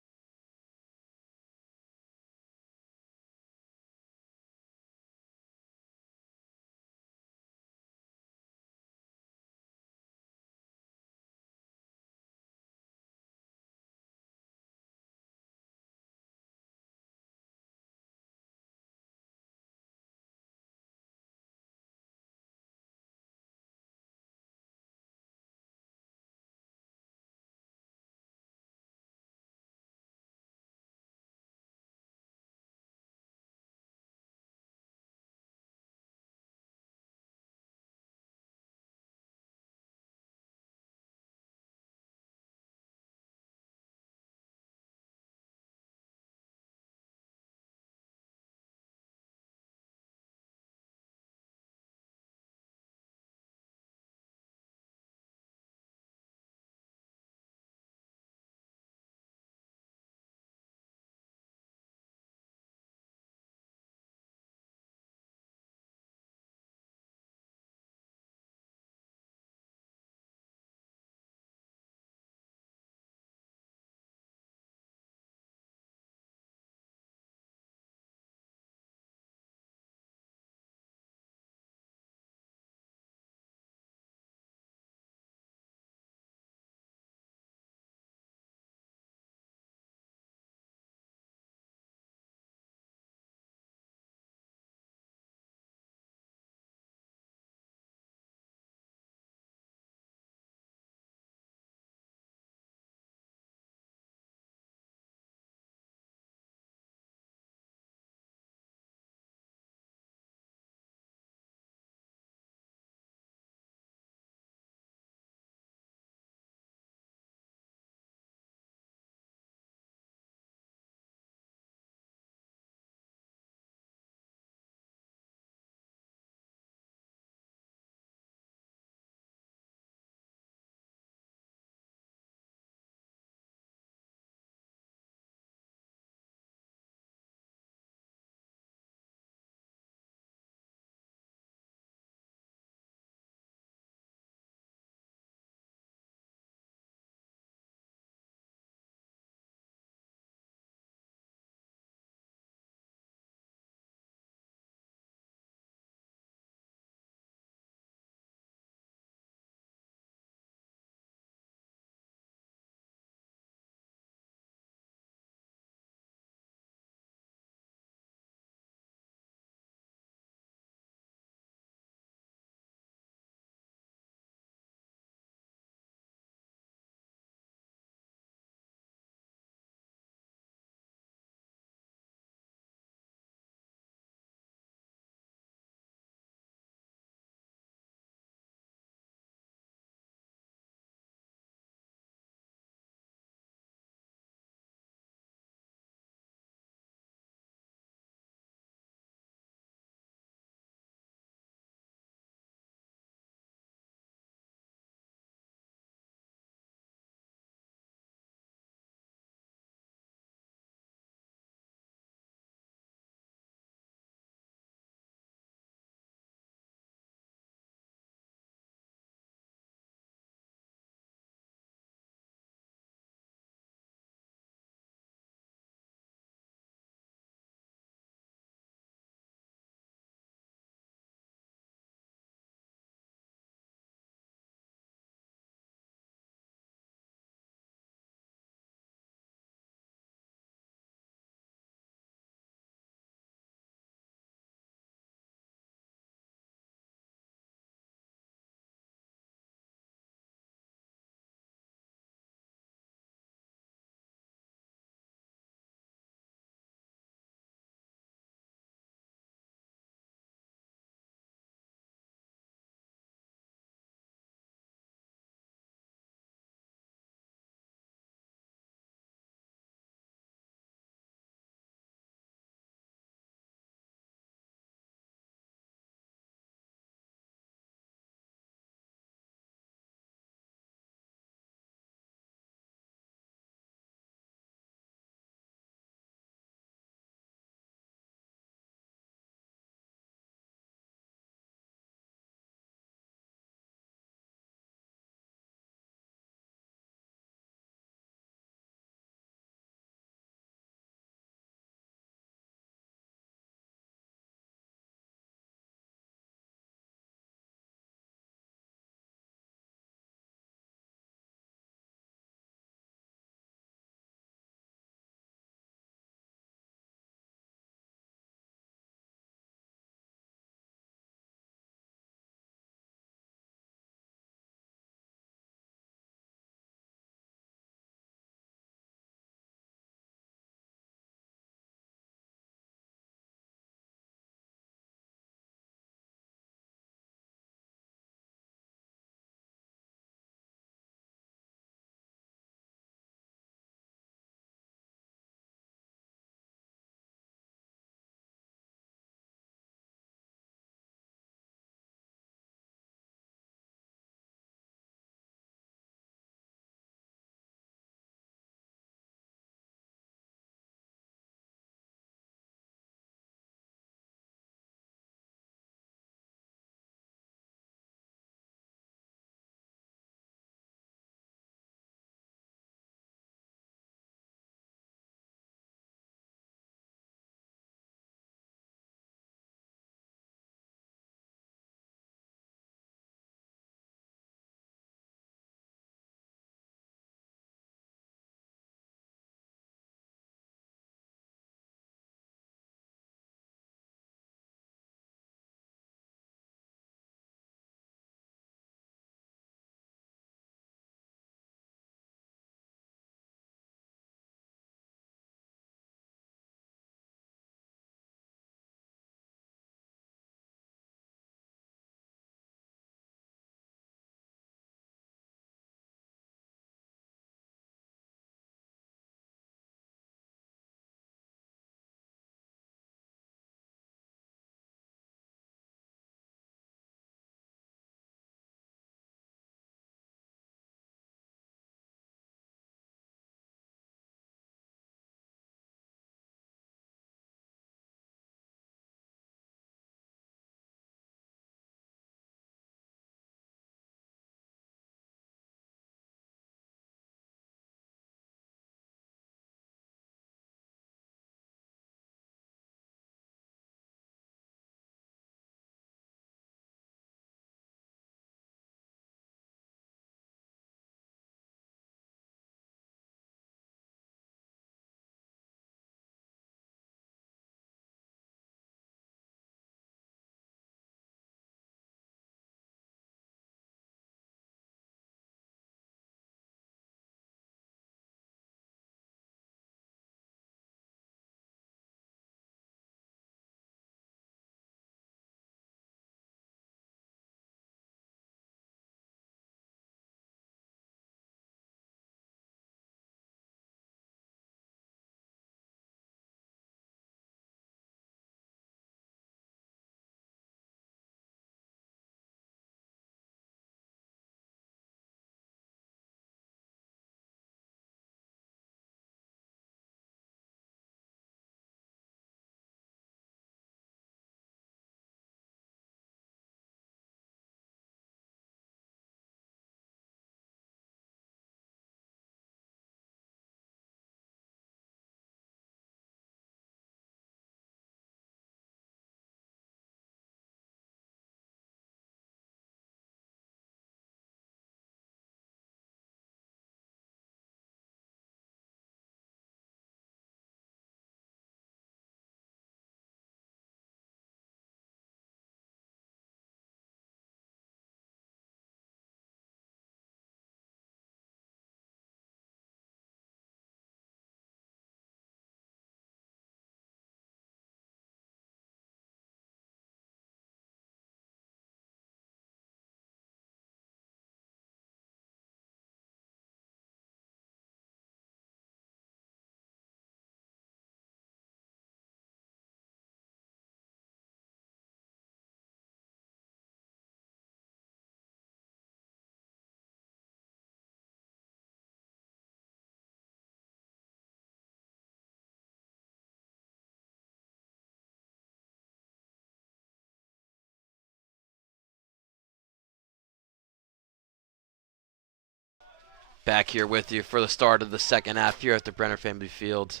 Back here with you for the start of the second half here at the Brenner Family Field.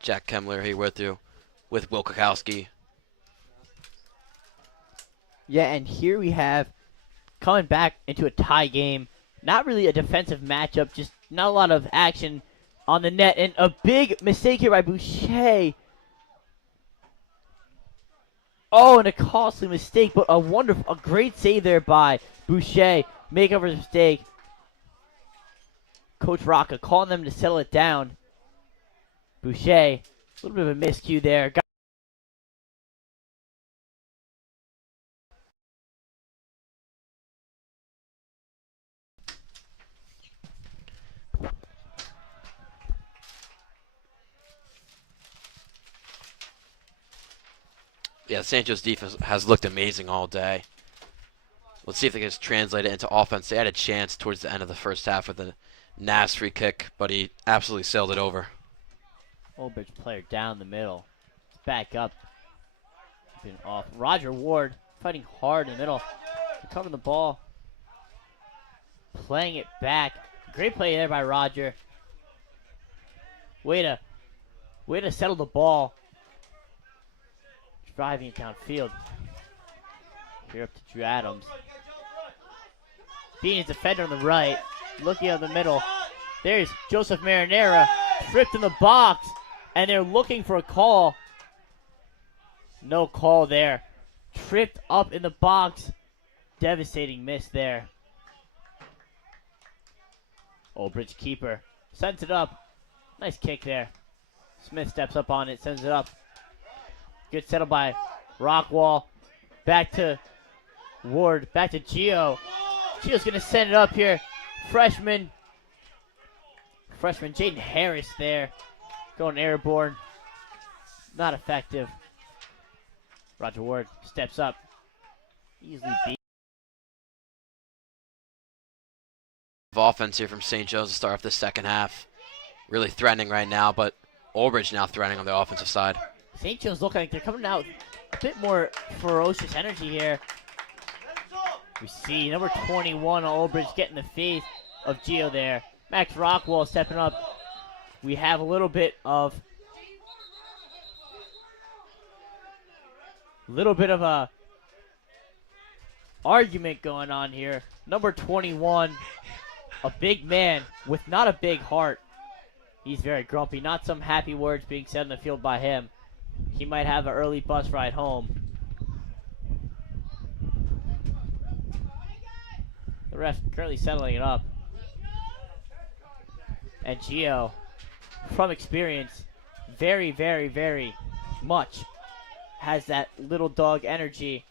Jack Kemmler here with you, with Will Kukowski. Yeah, and here we have coming back into a tie game. Not really a defensive matchup, just not a lot of action on the net. And a big mistake here by Boucher. Oh, and a costly mistake, but a great save there by Boucher. Make up for his mistake. Coach Rocca calling them to settle it down. Boucher, a little bit of a miscue there. Yeah, St. Joe's defense has looked amazing all day. Let's see if they can just translate it into offense. They had a chance towards the end of the first half with a Naz free kick, but he absolutely sailed it over. Old Bridge player down the middle. Back up. Been off. Roger Ward fighting hard in the middle. Recovering the ball. Playing it back. Great play there by Roger. Way to settle the ball. Driving it downfield. Here up to Drew Adams. Being his defender on the right. Looking on the middle. There's Joseph Marinera. Tripped in the box. And they're looking for a call. No call there. Tripped up in the box. Devastating miss there. Old Bridge keeper. Sends it up. Nice kick there. Smith steps up on it. Sends it up. Good settle by Rockwall. Back to Ward. Back to Gio. Gio's going to send it up here. Freshman Jaden Harris there. Going airborne. Not effective. Roger Ward steps up. Easily beat. Offense here from St. Joe's to start off the second half. Really threatening right now, but Old Bridge now threatening on the offensive side. St. Joe's look like they're coming out a bit more ferocious energy here. We see number 21 on Old Bridge getting the face of Gio there. Max Rockwell stepping up. We have a little bit of a argument going on here. Number 21, a big man with not a big heart. He's very grumpy. Not some happy words being said in the field by him. He might have an early bus ride home. The ref currently settling it up. And Gio, from experience, very, very, very much has that little dog energy.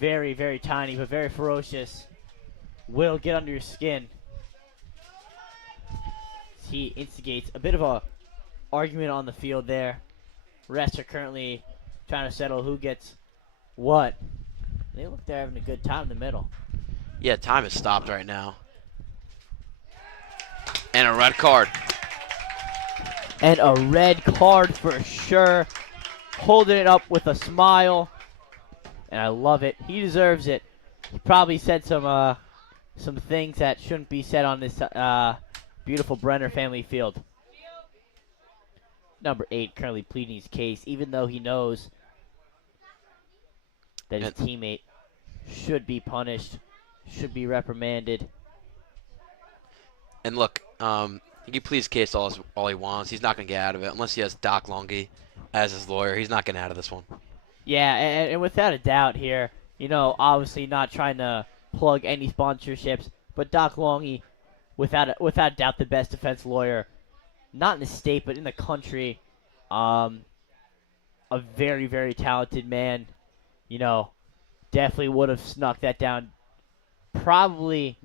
Very, very tiny, but very ferocious. Will get under your skin. He instigates a bit of a argument on the field there. Refs are currently trying to settle who gets what. They look they're having a good time in the middle. Yeah, time has stopped right now. And a red card. And a red card for sure. Holding it up with a smile. And I love it. He deserves it. He probably said some things that shouldn't be said on this beautiful Brenner Family Field. Number 8 currently pleading his case, even though he knows that his teammate should be punished, should be reprimanded. And look, he can plead his case all he wants. He's not going to get out of it unless he has Doc Longy as his lawyer. He's not getting out of this one. Yeah, and without a doubt here, obviously not trying to plug any sponsorships, but Doc Longy, without a doubt, the best defense lawyer, not in the state but in the country. A very, very talented man. Definitely would have snuck that down. Probably,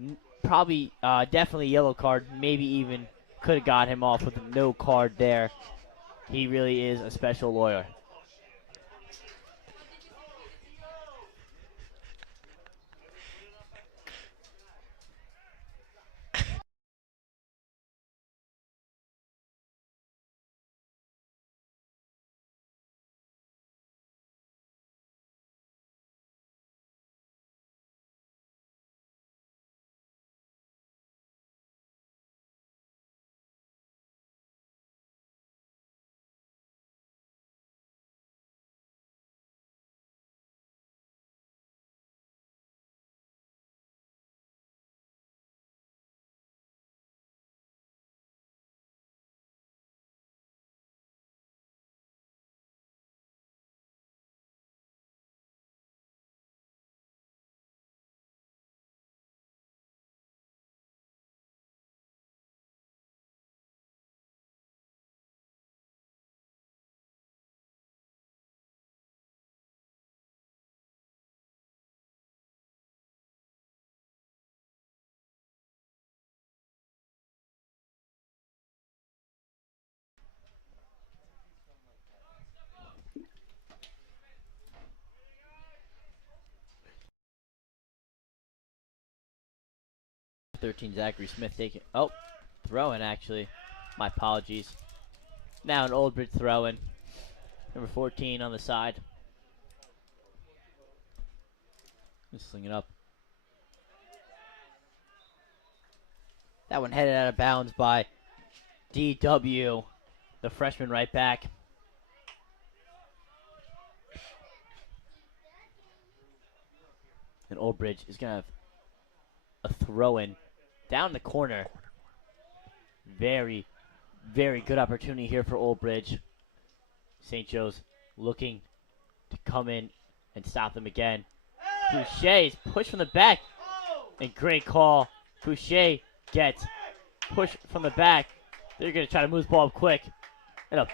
definitely yellow card. Maybe even could have got him off with a no card there. He really is a special lawyer. 13, Zachary Smith taking. Oh, throwing actually. My apologies. Now an Oldbridge throwing. Number 14 on the side. Just sling it up. That one headed out of bounds by DW, the freshman right back. And Oldbridge is going to have a throw-in down the corner. Very, very good opportunity here for Oldbridge. St. Joe's looking to come in and stop them again. Boucher is pushed from the back. And great call. Boucher gets pushed from the back. They're going to try to move the ball up quick. And a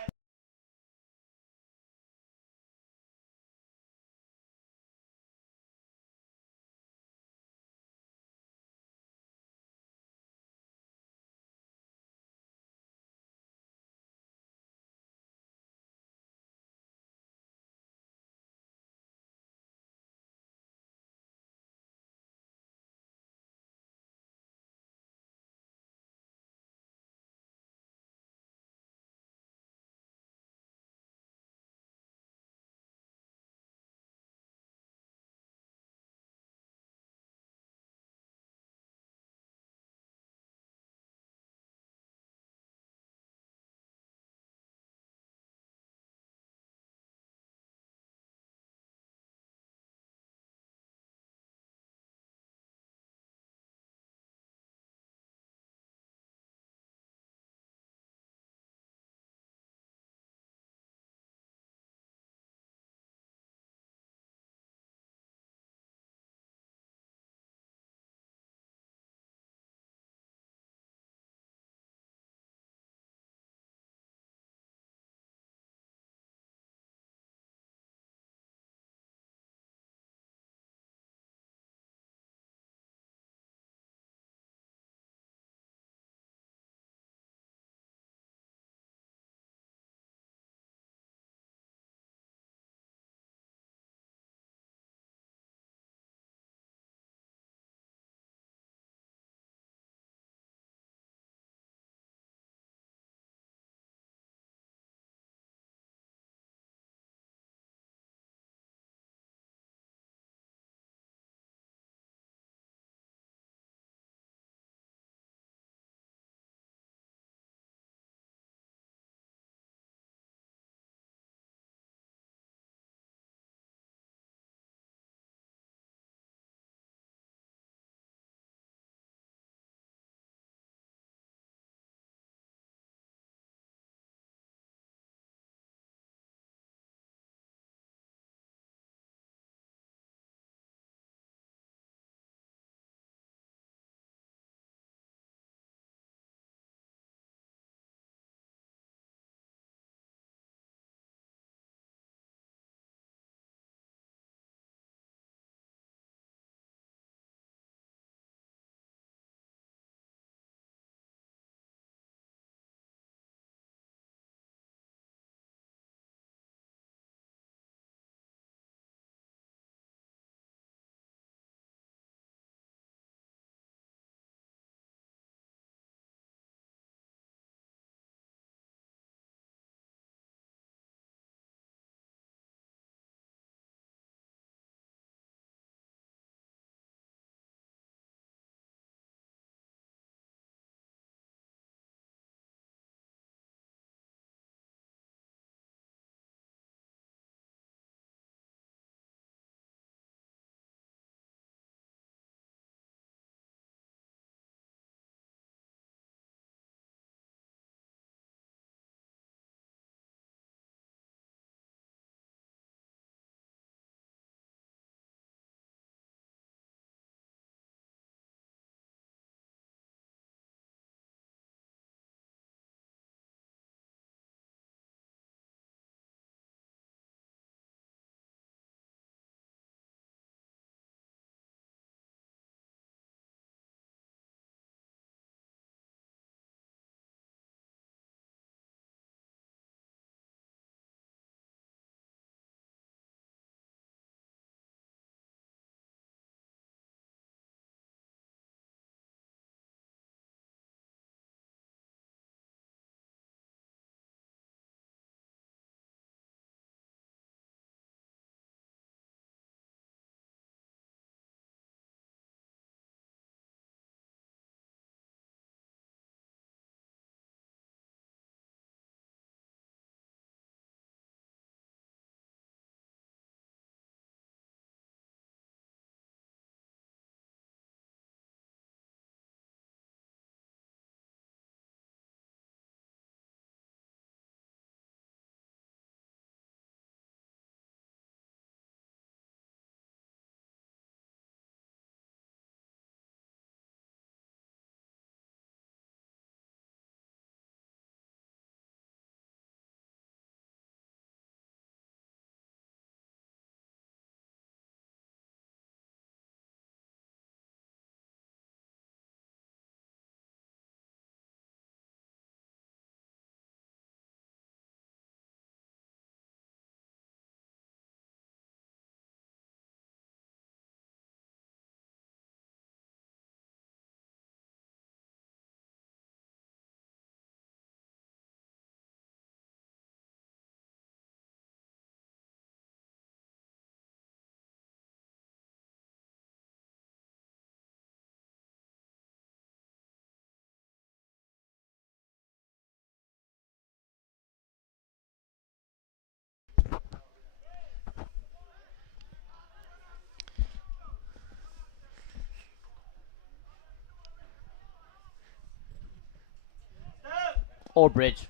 Old Bridge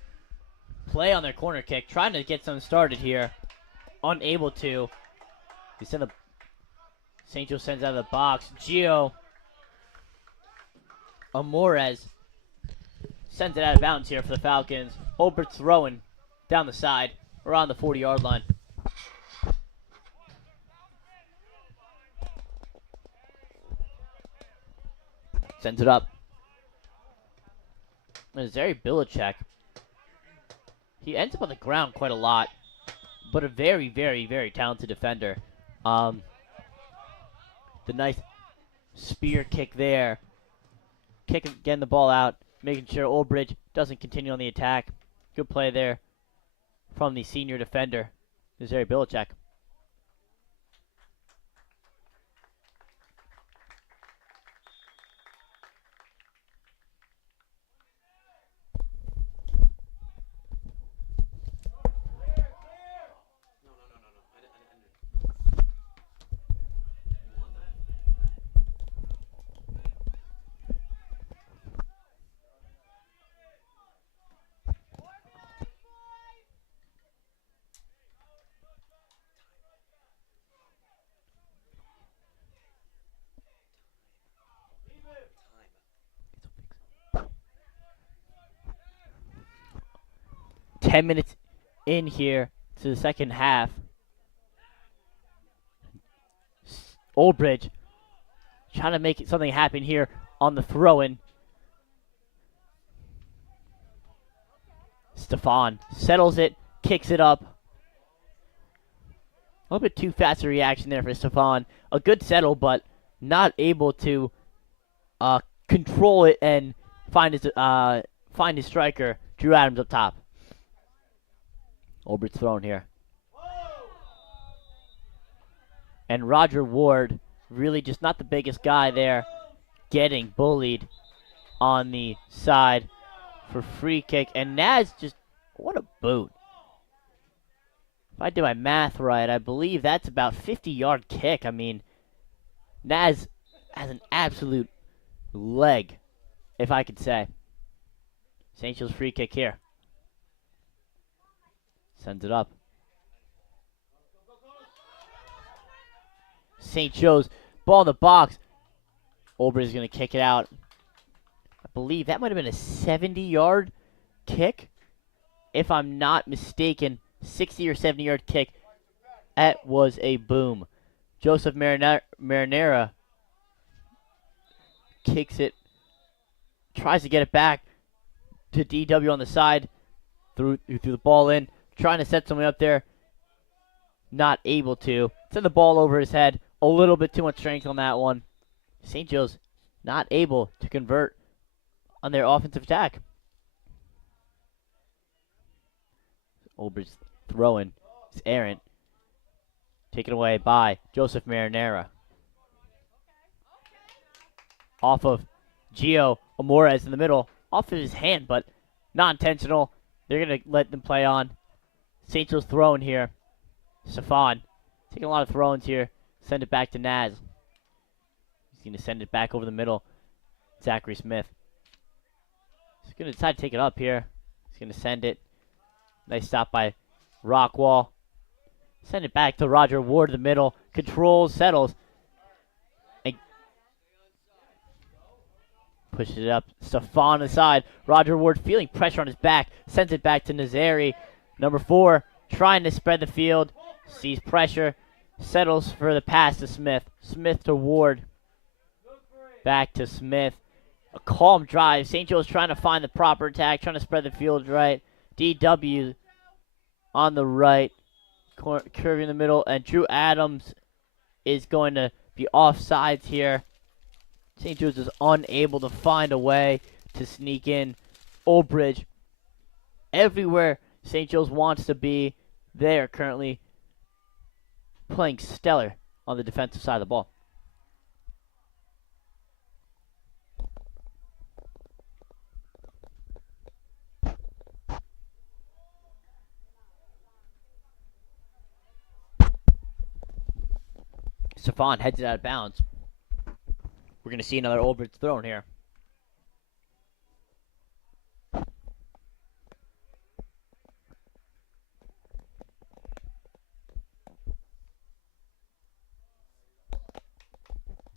play on their corner kick, trying to get something started here. Unable to. St. Joe sends out of the box. Gio Amores sends it out of bounds here for the Falcons. Old Bridge throwing down the side around the 40-yard line. Sends it up. And Zary Bilicek. He ends up on the ground quite a lot, but a very, very, very talented defender. The nice spear kick there. Getting the ball out, making sure Old Bridge doesn't continue on the attack. Good play there from the senior defender, Zary Bilicek. Ten minutes in here to the second half. Old Bridge trying to make something happen here on the throw-in. Stefan settles it, kicks it up. A little bit too fast a reaction there for Stefan. A good settle, but not able to control it and find his striker, Drew Adams, up top. Old Bridge thrown here. And Roger Ward, really just not the biggest guy there, getting bullied on the side for free kick. And Naz just, what a boot. If I do my math right, I believe that's about 50-yard kick. I mean, Naz has an absolute leg, if I could say. St. Joe's free kick here. Sends it up. St. Joe's ball in the box. Old Bridge is going to kick it out. I believe that might have been a 70-yard kick. If I'm not mistaken, 60 or 70-yard kick. That was a boom. Joseph Marinera kicks it. Tries to get it back to DW on the side. Threw the ball in. Trying to set someone up there. Not able to. Send the ball over his head. A little bit too much strength on that one. St. Joe's not able to convert on their offensive attack. Old Bridge throwing. It's errant. Taken away by Joseph Marinera. Off of Gio Amores in the middle. Off of his hand, but not intentional. They're going to let them play on. St. Joe's throwing here. Stefan taking a lot of throw-ins here. Send it back to Naz. He's going to send it back over the middle. Zachary Smith. He's going to decide to take it up here. He's going to send it. Nice stop by Rockwall. Send it back to Roger Ward in the middle. Controls, settles. And pushes it up. Stefan on the side. Roger Ward feeling pressure on his back. Sends it back to Nazari. Number 4, trying to spread the field. Sees pressure. Settles for the pass to Smith. Smith to Ward. Back to Smith. A calm drive. St. Joe's trying to find the proper attack. Trying to spread the field right. DW on the right. Curving in the middle. And Drew Adams is going to be offsides here. St. Joe's is unable to find a way to sneak in. Old Bridge. Everywhere St. Joe's wants to be, they are currently playing stellar on the defensive side of the ball. Stefan heads it out of bounds. We're going to see another Old Bridge thrown here.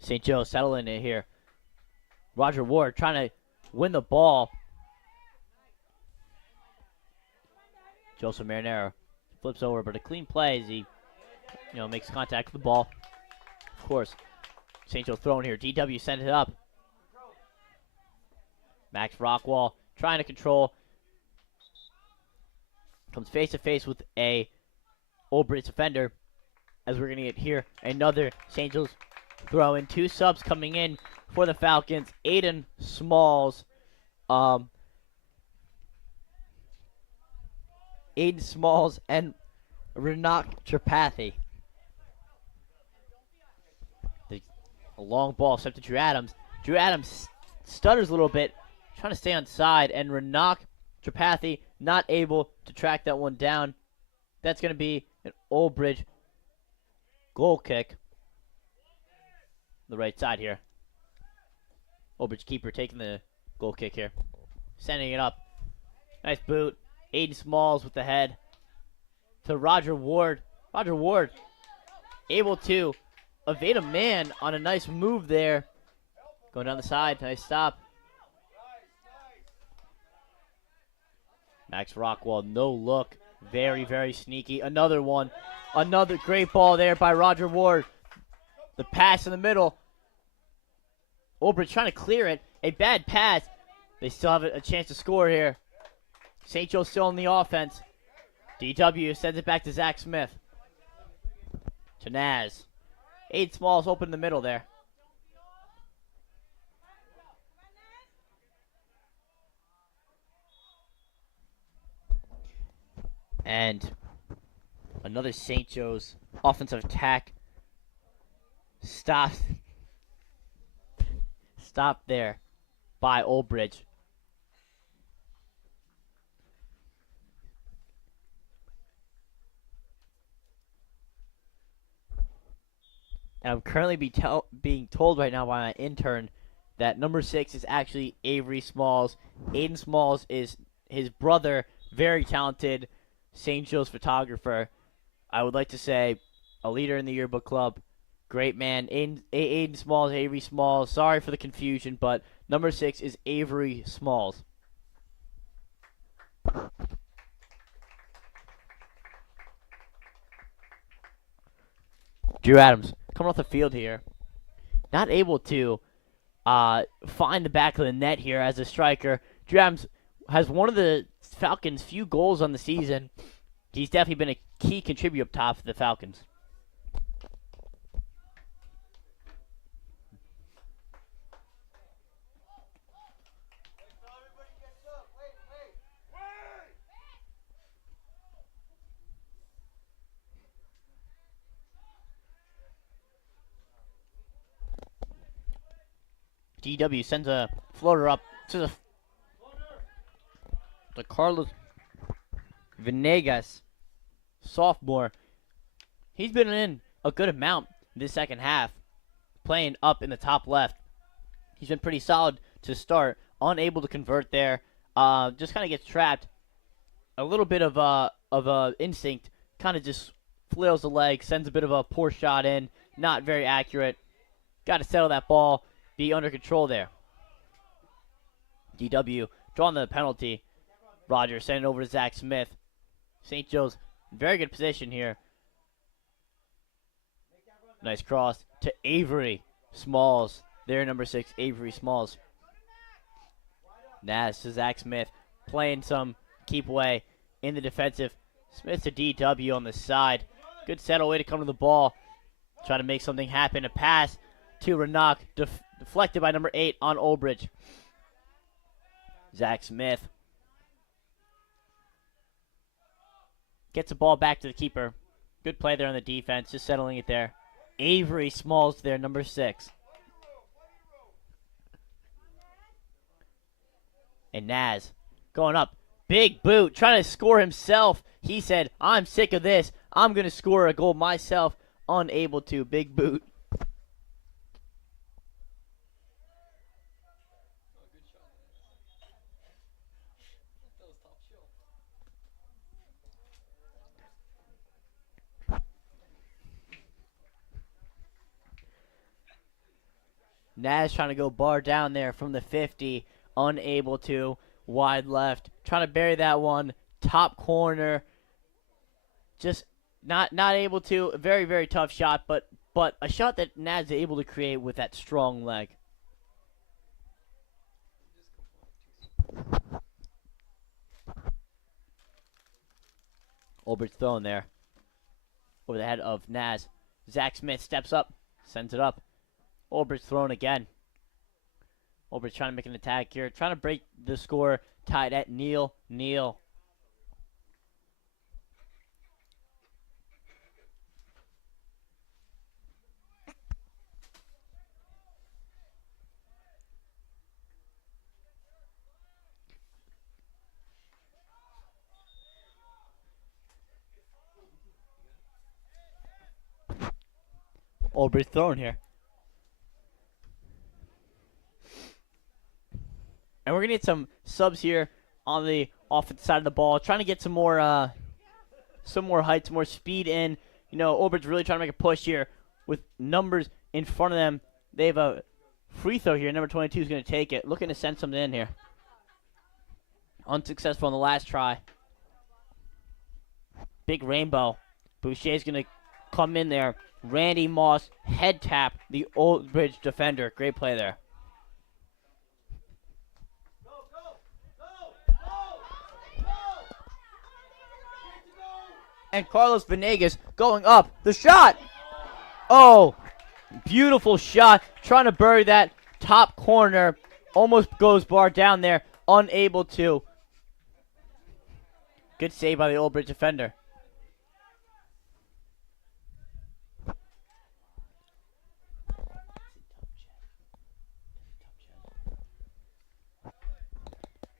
St. Joe settling it here. Roger Ward trying to win the ball. Joseph Marinero flips over, but a clean play as he, makes contact with the ball. Of course, St. Joe throwing here. DW sent it up. Max Rockwall trying to control. Comes face to face with a Old Bridge defender. As we're going to get here, another St. Joe's throw in. 2 subs coming in for the Falcons. Aiden Smalls. Aiden Smalls and Renak Tripathi. A long ball sent to Drew Adams. Drew Adams stutters a little bit, trying to stay on side, and Renak Tripathi not able to track that one down. That's going to be an Old Bridge goal kick. The right side here. Old Bridge keeper taking the goal kick here. Sending it up. Nice boot. Aiden Smalls with the head to Roger Ward. Roger Ward able to evade a man on a nice move there. Going down the side. Nice stop. Max Rockwall, no look. Very, very sneaky. Another one. Another great ball there by Roger Ward. The pass in the middle. Old Bridge trying to clear it. A bad pass. They still have a chance to score here. St. Joe still in the offense. DW sends it back to Zach Smith. To Naz. Aiden Smalls open in the middle there. And another St. Joe's offensive attack. Stopped there by Old Bridge. And I'm currently being told right now by my intern that number 6 is actually Avery Smalls. Aiden Smalls is his brother, very talented St. Joe's photographer. I would like to say a leader in the yearbook club. Great man. Aiden Smalls, Avery Smalls. Sorry for the confusion, but number 6 is Avery Smalls. Drew Adams coming off the field here. Not able to find the back of the net here as a striker. Drew Adams has one of the Falcons' few goals on the season. He's definitely been a key contributor up top for the Falcons. DW sends a floater up to the Carlos Venegas, sophomore. He's been in a good amount this second half, playing up in the top left. He's been pretty solid to start, unable to convert there. Just kind of gets trapped. A little bit of instinct, kind of just flails the leg, sends a bit of a poor shot in, not very accurate. Got to settle that ball. Be under control there. DW drawing the penalty. Roger sending it over to Zach Smith. St. Joe's in very good position here. Nice cross to Avery Smalls. There, number 6, Avery Smalls. Naz to Zach Smith. Playing some keep away in the defensive. Smith to DW on the side. Good settle way to come to the ball. Try to make something happen. A pass to Renak. Deflected by number 8 on Old Bridge. Zach Smith gets the ball back to the keeper. Good play there on the defense, just settling it there. Avery Smalls there, number 6. And Naz going up. Big boot, trying to score himself. He said, I'm sick of this. I'm going to score a goal myself. Unable to. Big boot. Naz trying to go bar down there from the 50. Unable to. Wide left. Trying to bury that one. Top corner. Just not able to. A very, very tough shot, but a shot that Naz is able to create with that strong leg. Olbridge throwing there. Over the head of Naz. Zach Smith steps up. Sends it up. Olbridge throwing again. Olbridge trying to make an attack here. Trying to break the score. Tied at Neal. Neal. Olbridge throwing here. And we're going to get some subs here on the offensive side of the ball. Trying to get some more height, some more speed in. You know, Olbridge really trying to make a push here with numbers in front of them. They have a free throw here. Number 22 is going to take it. Looking to send something in here. Unsuccessful on the last try. Big rainbow. Boucher's going to come in there. Randy Moss head tap the Olbridge defender. Great play there. And Carlos Venegas going up. The shot! Oh, beautiful shot. Trying to bury that top corner. Almost goes bar down there. Unable to. Good save by the Olbridge defender.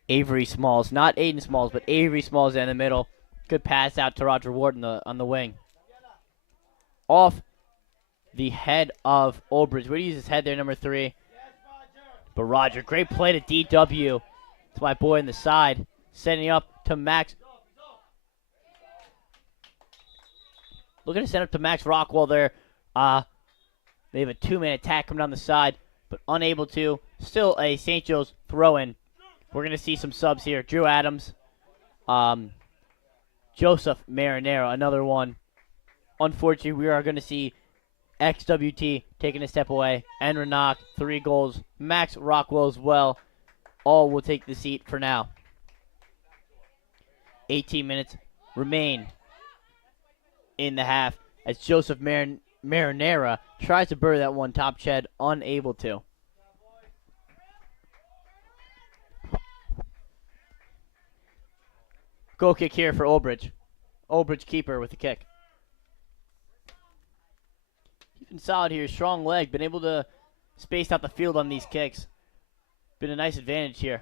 Avery Smalls, not Aiden Smalls, but Avery Smalls in the middle. Good pass out to Roger Ward on the wing. Off the head of Olbridge. Where do you use his head there, number 3? But Roger, great play to DW. It's my boy on the side. Sending up to Max. Looking to send up to Max Rockwell there. They have a 2-man attack coming down the side, but unable to. Still a St. Joe's throw-in. We're going to see some subs here. Drew Adams. Joseph Marinero, another one. Unfortunately, we are going to see XWT taking a step away. And Renak, 3 goals. Max Rockwell as well. All will take the seat for now. 18 minutes remain in the half as Joseph Marinera tries to bury that one top shed, unable to. Goal kick here for Olbridge. Olbridge keeper with the kick. He's been solid here. Strong leg. Been able to space out the field on these kicks. Been a nice advantage here.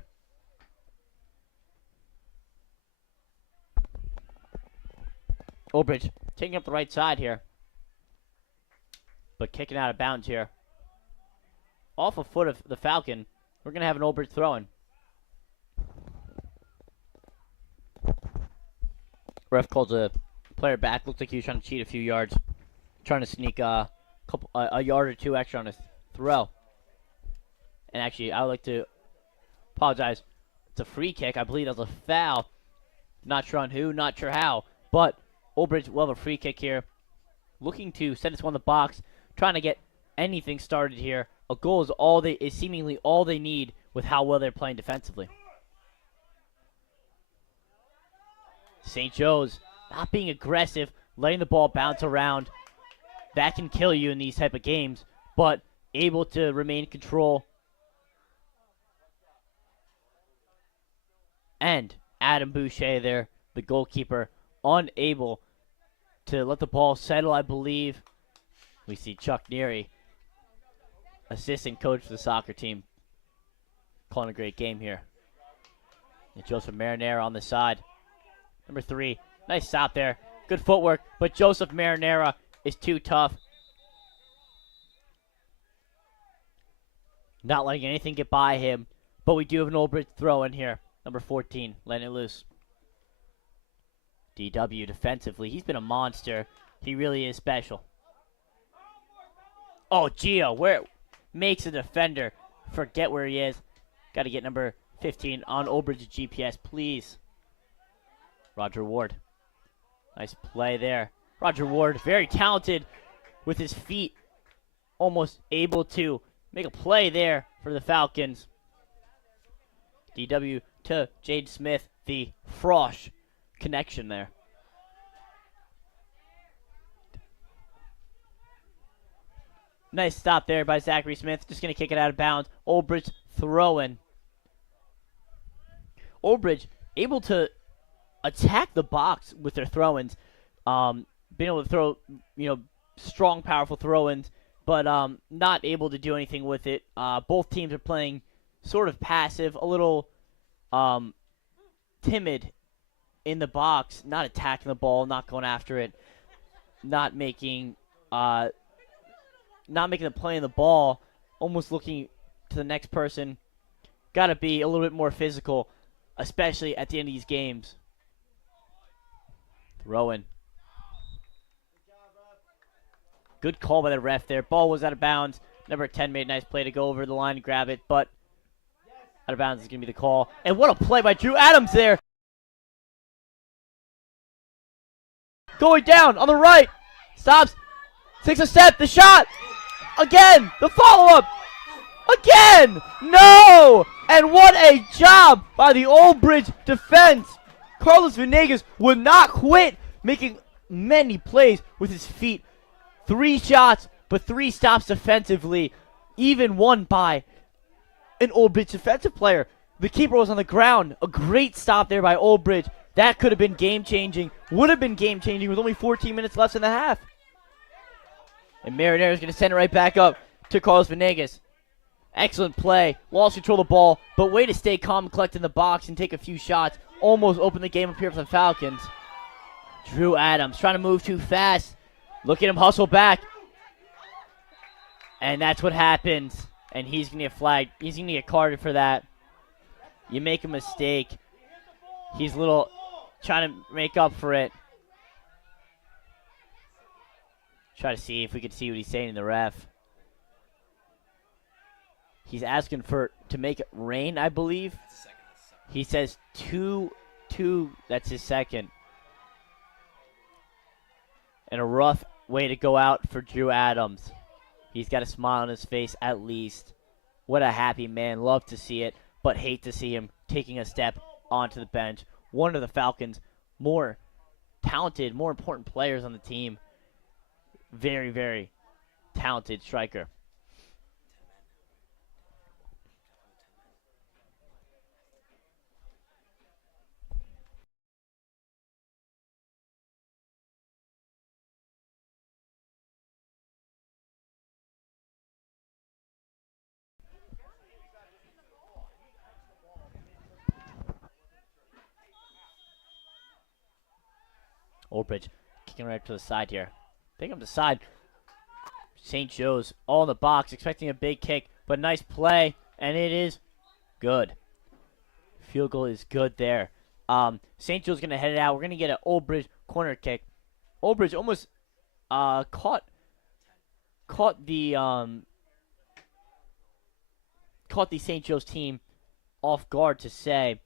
Olbridge taking up the right side here. But kicking out of bounds here. Off a foot of the Falcon. We're going to have an Olbridge throw-in. Ref calls a player back. Looks like he was trying to cheat a few yards. Trying to sneak a yard or 2 extra on his throw. And actually, I would like to apologize. It's a free kick. I believe that was a foul. Not sure on who, not sure how. But Olbridge will have a free kick here. Looking to send this one in the box. Trying to get anything started here. A goal is seemingly all they need with how well they're playing defensively. St. Joe's not being aggressive, letting the ball bounce around. That can kill you in these type of games, but able to remain in control. And Adam Boucher there, the goalkeeper, unable to let the ball settle, I believe. We see Chuck Neary, assistant coach for the soccer team, calling a great game here. And Joseph Marinera on the side. Number 3, nice stop there. Good footwork, but Joseph Marinera is too tough. Not letting anything get by him, but we do have an Olbridge throw in here. Number 14, letting it loose. DW defensively, he's been a monster. He really is special. Oh, Gio, makes a defender forget where he is. Got to get number 15 on Old Bridge's GPS, please. Roger Ward. Nice play there. Roger Ward, very talented with his feet. Almost able to make a play there for the Falcons. DW to Jade Smith, the Frosh connection there. Nice stop there by Zachary Smith. Just going to kick it out of bounds. Old Bridge throwing. Old Bridge able to attack the box with their throw-ins. Being able to throw, strong, powerful throw-ins, but not able to do anything with it. Both teams are playing sort of passive, a little timid in the box, not attacking the ball, not going after it, not making the play in the ball, almost looking to the next person. Got to be a little bit more physical, especially at the end of these games. Throw-in. Good call by the ref there. Ball was out of bounds. Number 10 made a nice play to go over the line and grab it, but out of bounds is going to be the call. And what a play by Drew Adams there. Going down on the right. Stops. Takes a step. The shot. Again. The follow-up. Again. No. And what a job by the Old Bridge defense. Carlos Venegas would not quit, making many plays with his feet. 3 shots, but 3 stops defensively. Even one by an Old Bridge defensive player. The keeper was on the ground. A great stop there by Old Bridge. That could have been game-changing. Would have been game-changing with only 14 minutes left in the half. And Marinera's going to send it right back up to Carlos Venegas. Excellent play. Lost control of the ball, but way to stay calm and collect in the box and take a few shots. Almost opened the game up here for the Falcons. Drew Adams trying to move too fast. Look at him hustle back. And that's what happens. And he's going to get flagged. He's going to get carded for that. You make a mistake. He's trying to make up for it. Try to see if we can see what he's saying in the ref. He's asking to make it rain, I believe. He says 2, that's his second. And a rough way to go out for Drew Adams. He's got a smile on his face at least. What a happy man. Love to see it, but hate to see him taking a step onto the bench. One of the Falcons' more talented, more important players on the team. Very, very talented striker. Old Bridge kicking right to the side here. Pick up the side. St. Joe's all in the box, expecting a big kick, but nice play, and it is good. Field goal is good there. St. Joe's going to head it out. We're going to get an Old Bridge corner kick. Old Bridge almost caught the St. Joe's team off guard, to say.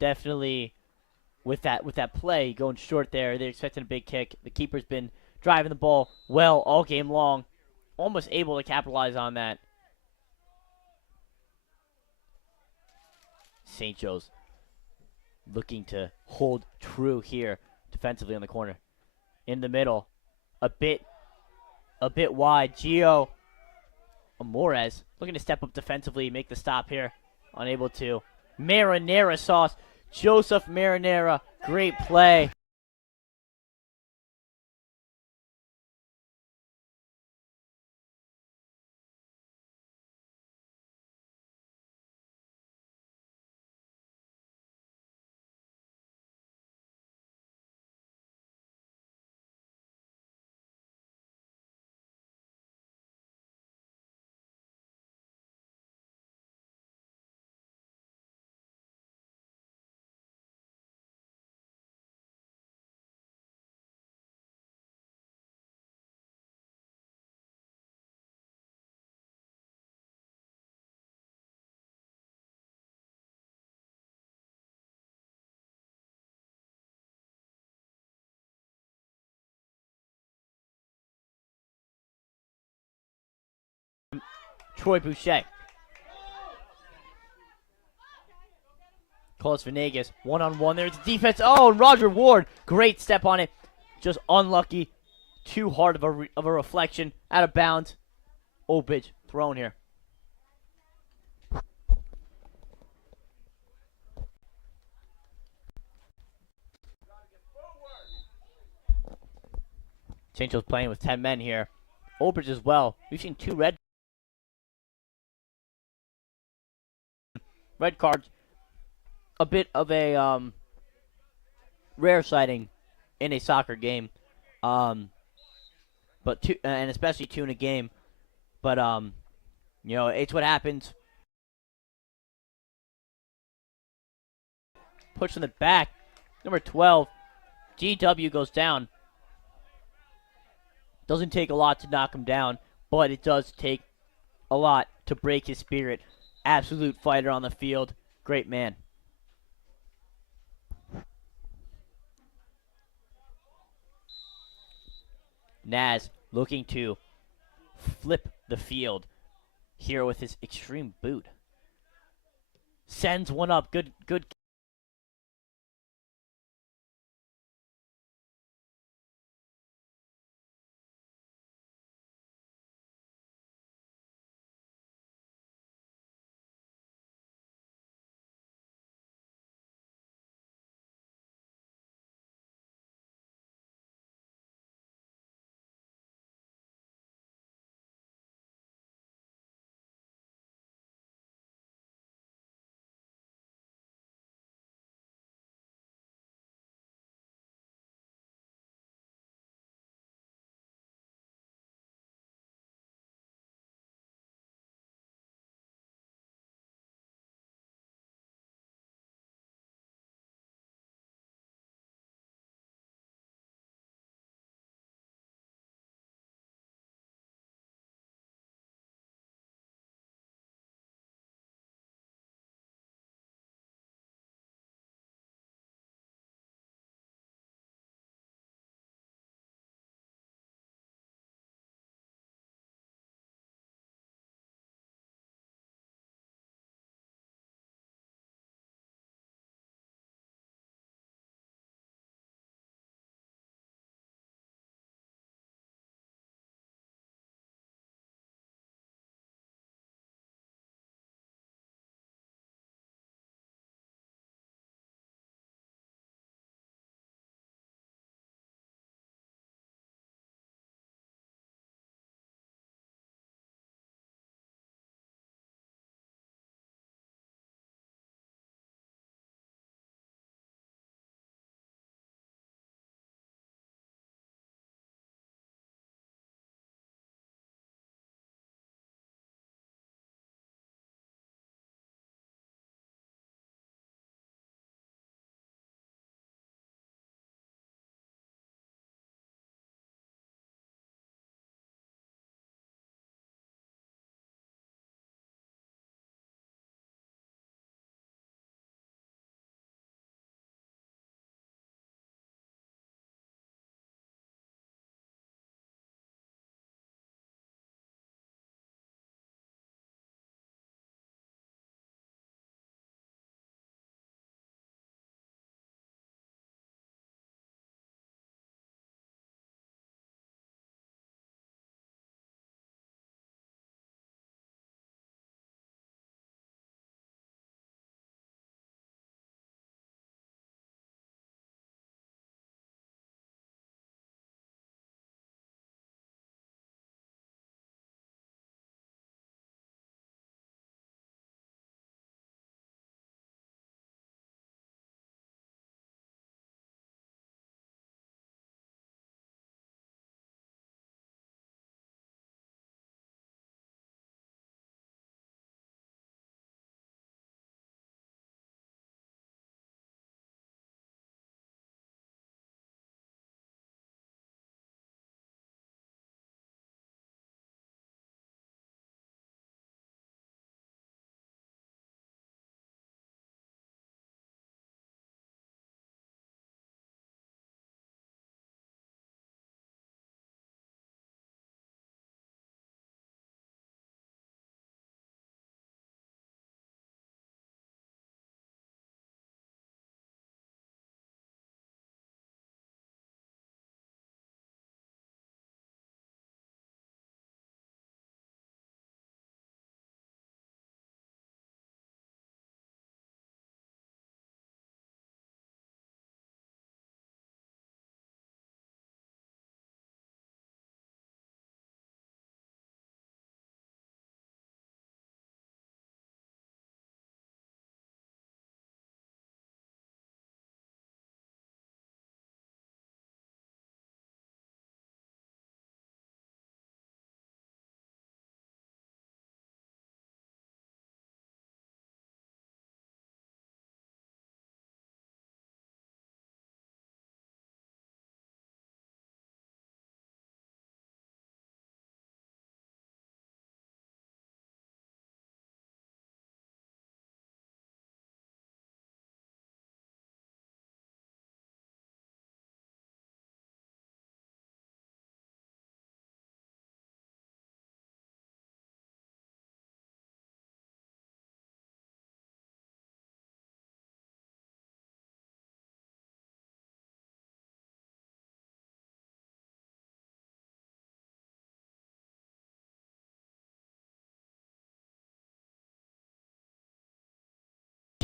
Definitely with that play going short there, they're expecting a big kick. The keeper's been driving the ball well all game long, almost able to capitalize on that. St. Joe's looking to hold true here defensively on the corner. In the middle, a bit wide. Gio Amores looking to step up defensively, make the stop here. Unable to. Marinara sauce. Joseph Marinara, great play. Troy Boucher. Carlos Venegas, one-on-one. There's the defense. Oh, and Roger Ward, great step on it. Just unlucky. Too hard of a reflection. Out of bounds. Old Bridge thrown here. St. Joe's playing with 10 men here. Old Bridge as well. We've seen 2 red cards. A bit of a rare sighting in a soccer game, but and especially 2 in a game. But it's what happens. Push from the back, number 12, GW goes down. Doesn't take a lot to knock him down, but it does take a lot to break his spirit. Absolute fighter on the field, great man. Naz looking to flip the field here with his extreme boot. Sends one up. Good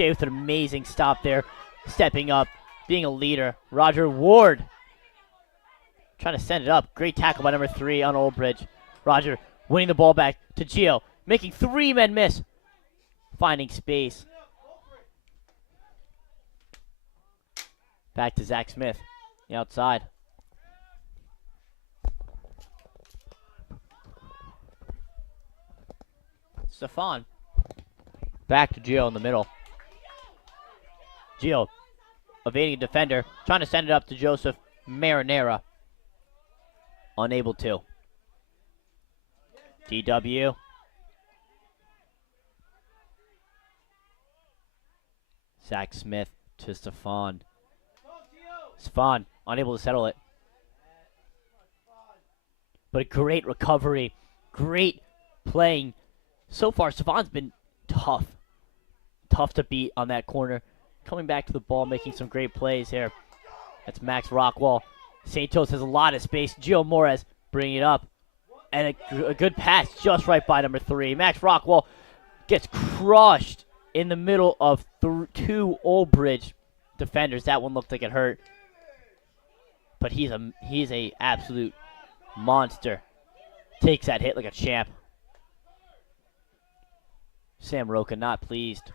Jay with an amazing stop there, stepping up, being a leader. Roger Ward trying to send it up. Great tackle by number 3 on Oldbridge. Roger winning the ball back to Gio, making 3 men miss, finding space. Back to Zach Smith, the outside. Stefan. Back to Gio in the middle. Gio evading a defender, trying to send it up to Joseph Marinera. Unable to. DW. Zach Smith to Stefan. Stefan unable to settle it. But a great recovery. Great playing. So far, Stefan's been tough. Tough to beat on that corner. Coming back to the ball, making some great plays here. That's Max Rockwall. St. Joe's has a lot of space. Gio Morez bringing it up. And a good pass just right by number 3. Max Rockwall gets crushed in the middle of 2 Oldbridge defenders. That one looked like it hurt. But he's a absolute monster. Takes that hit like a champ. Sam Roca not pleased.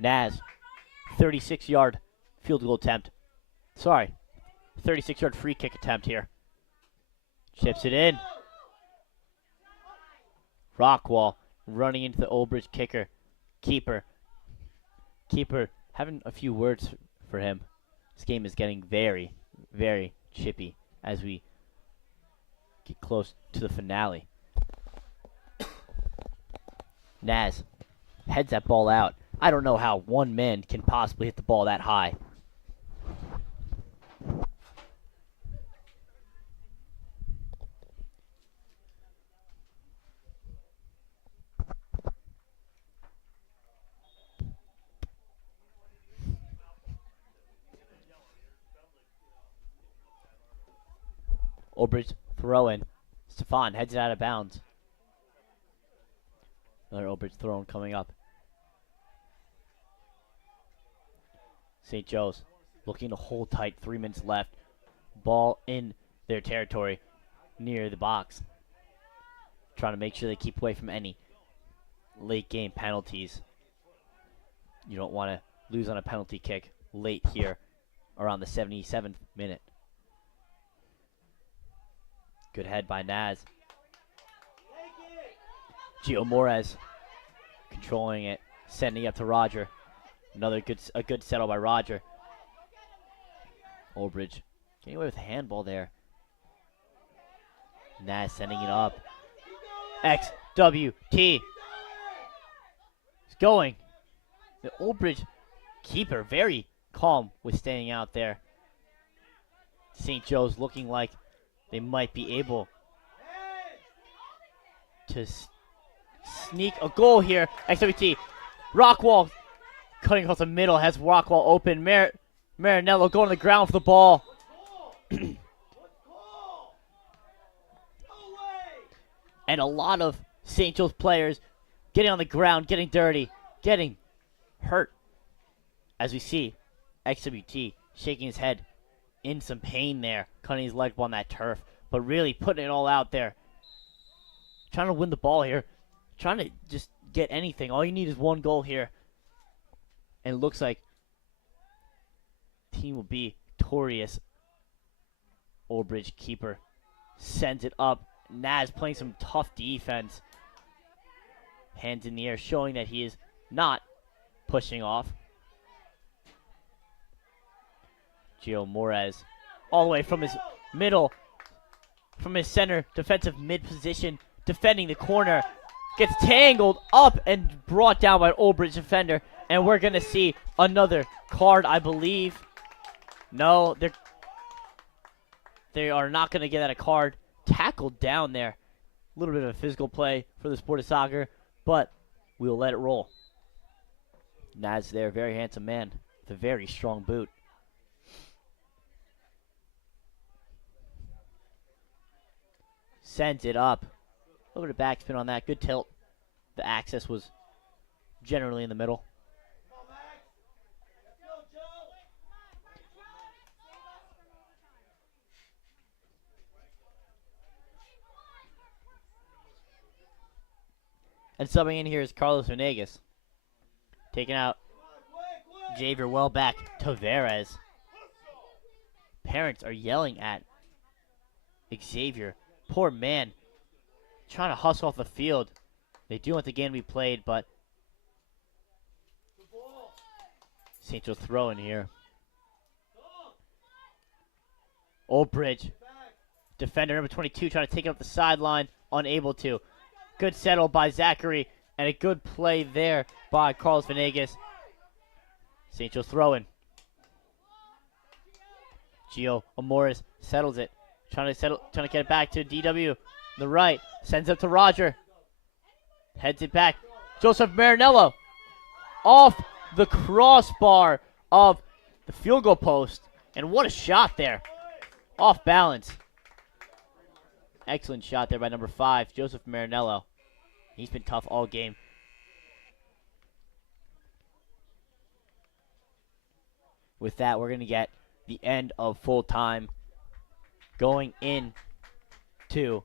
Naz, 36-yard field goal attempt. Sorry, 36-yard free kick attempt here. Chips it in. Rockwall running into the Oldbridge keeper. Keeper having a few words for him. This game is getting very, very chippy as we get close to the finale. Naz heads that ball out. I don't know how one man can possibly hit the ball that high. Oldbridge throw in. Stefan heads it out of bounds. Another Oldbridge throw in coming up. St. Joe's looking to hold tight. 3 minutes left. Ball in their territory near the box. Trying to make sure they keep away from any late game penalties. You don't want to lose on a penalty kick late here around the 77th minute. Good head by Naz. Gio Morez controlling it, sending it up to Roger. A good settle by Roger. Oldbridge getting away with a handball there. Naz sending it up. XWT. It's going. The Oldbridge keeper very calm with staying out there. St. Joe's looking like they might be able to sneak a goal here. XWT. Rockwall cutting across the middle, has Rockwall open. Marinello going to the ground for the ball. And a lot of St. Joe's players getting on the ground, getting dirty, getting hurt. As we see, XWT shaking his head in some pain there, cutting his leg on that turf, but really putting it all out there. Trying to win the ball here. Trying to just get anything. All you need is 1 goal here. And it looks like the team will be victorious. Oldbridge keeper sends it up. Naz playing some tough defense. Hands in the air, showing that he is not pushing off. Gio Morez all the way from his middle, from his center defensive mid position, defending the corner. Gets tangled up and brought down by an Oldbridge defender. And we're going to see another card, I believe. No, they are not going to get that a card. Tackled down there. A little bit of a physical play for the sport of soccer, but we'll let it roll. Naz there, very handsome man with a very strong boot. Sends it up. A little bit of backspin on that. Good tilt. The access was generally in the middle. And subbing in here is Carlos Venegas. Taking out Javier well back. Tavares. Parents are yelling at Xavier. Poor man. Trying to hustle off the field. They do want the game to be played, but St. Joe's throw in here. Oldbridge. Defender number 22 trying to take it up the sideline. Unable to. Good settle by Zachary. And a good play there by Carlos Venegas. St. Joe's throwing. Gio Amores settles it. Trying to get it back to DW. The right. Sends it to Roger. Heads it back. Joseph Marinello. Off the crossbar of the field goal post. And what a shot there. Off balance. Excellent shot there by number 5, Joseph Marinello. He's been tough all game. With that, we're going to get the end of full time. Going in to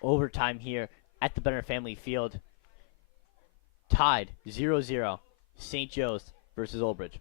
overtime here at the Brenner Family Field. Tied 0-0. St. Joe's versus Oldbridge.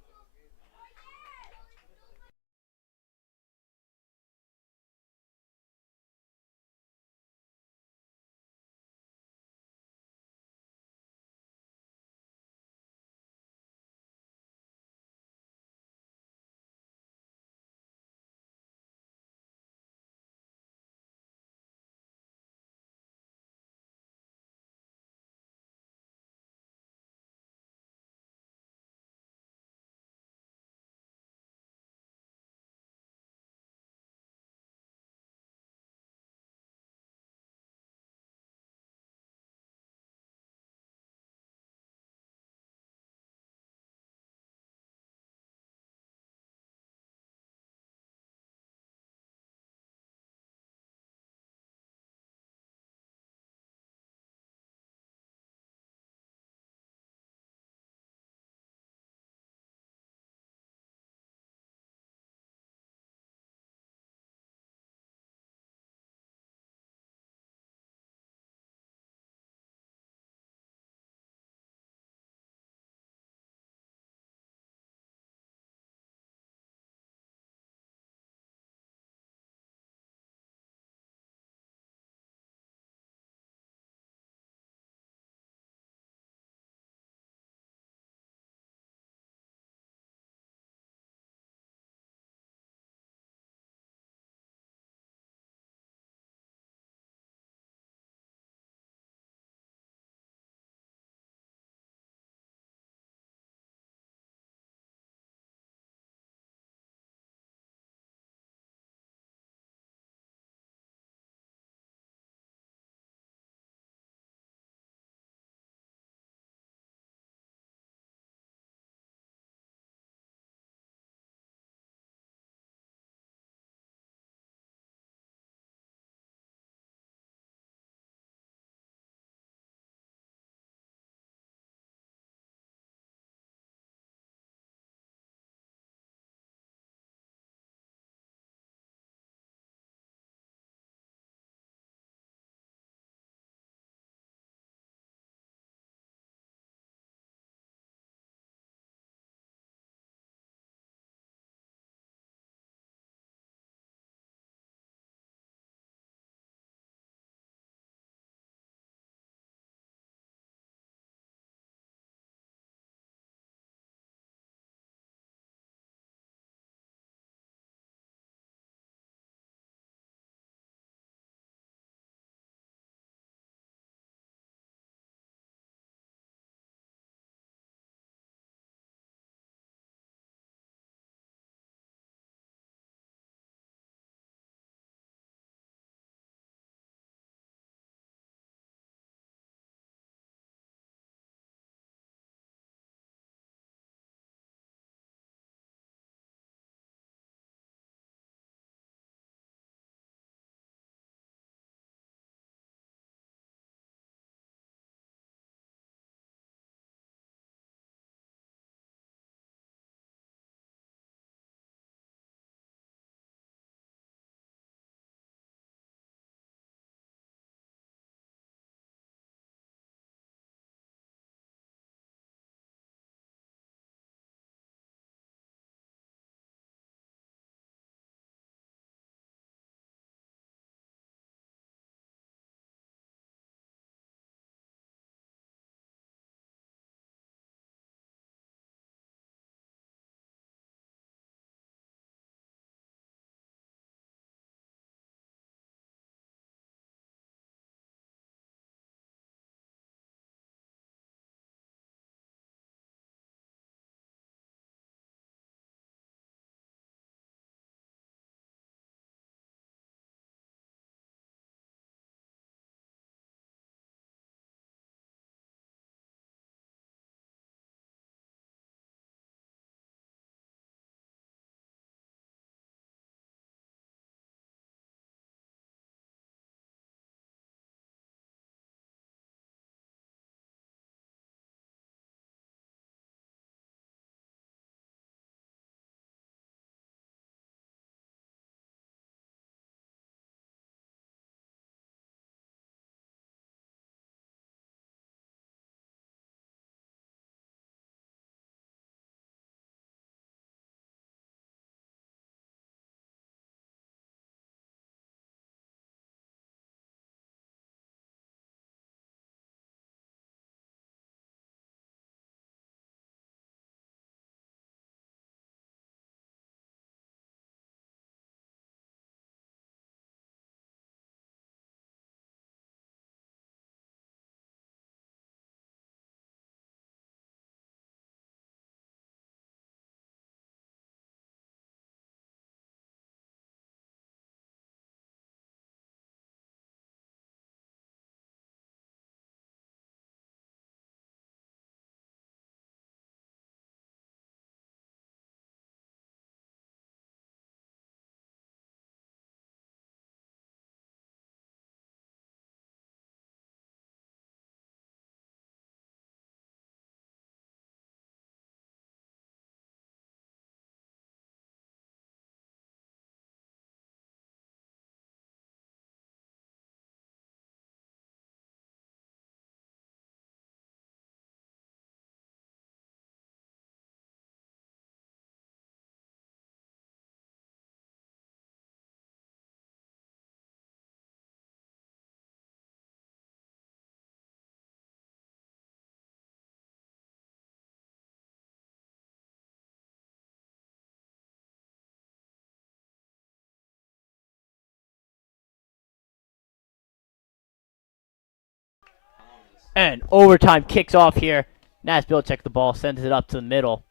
And overtime kicks off here. Naz Bilchek the ball, sends it up to the middle.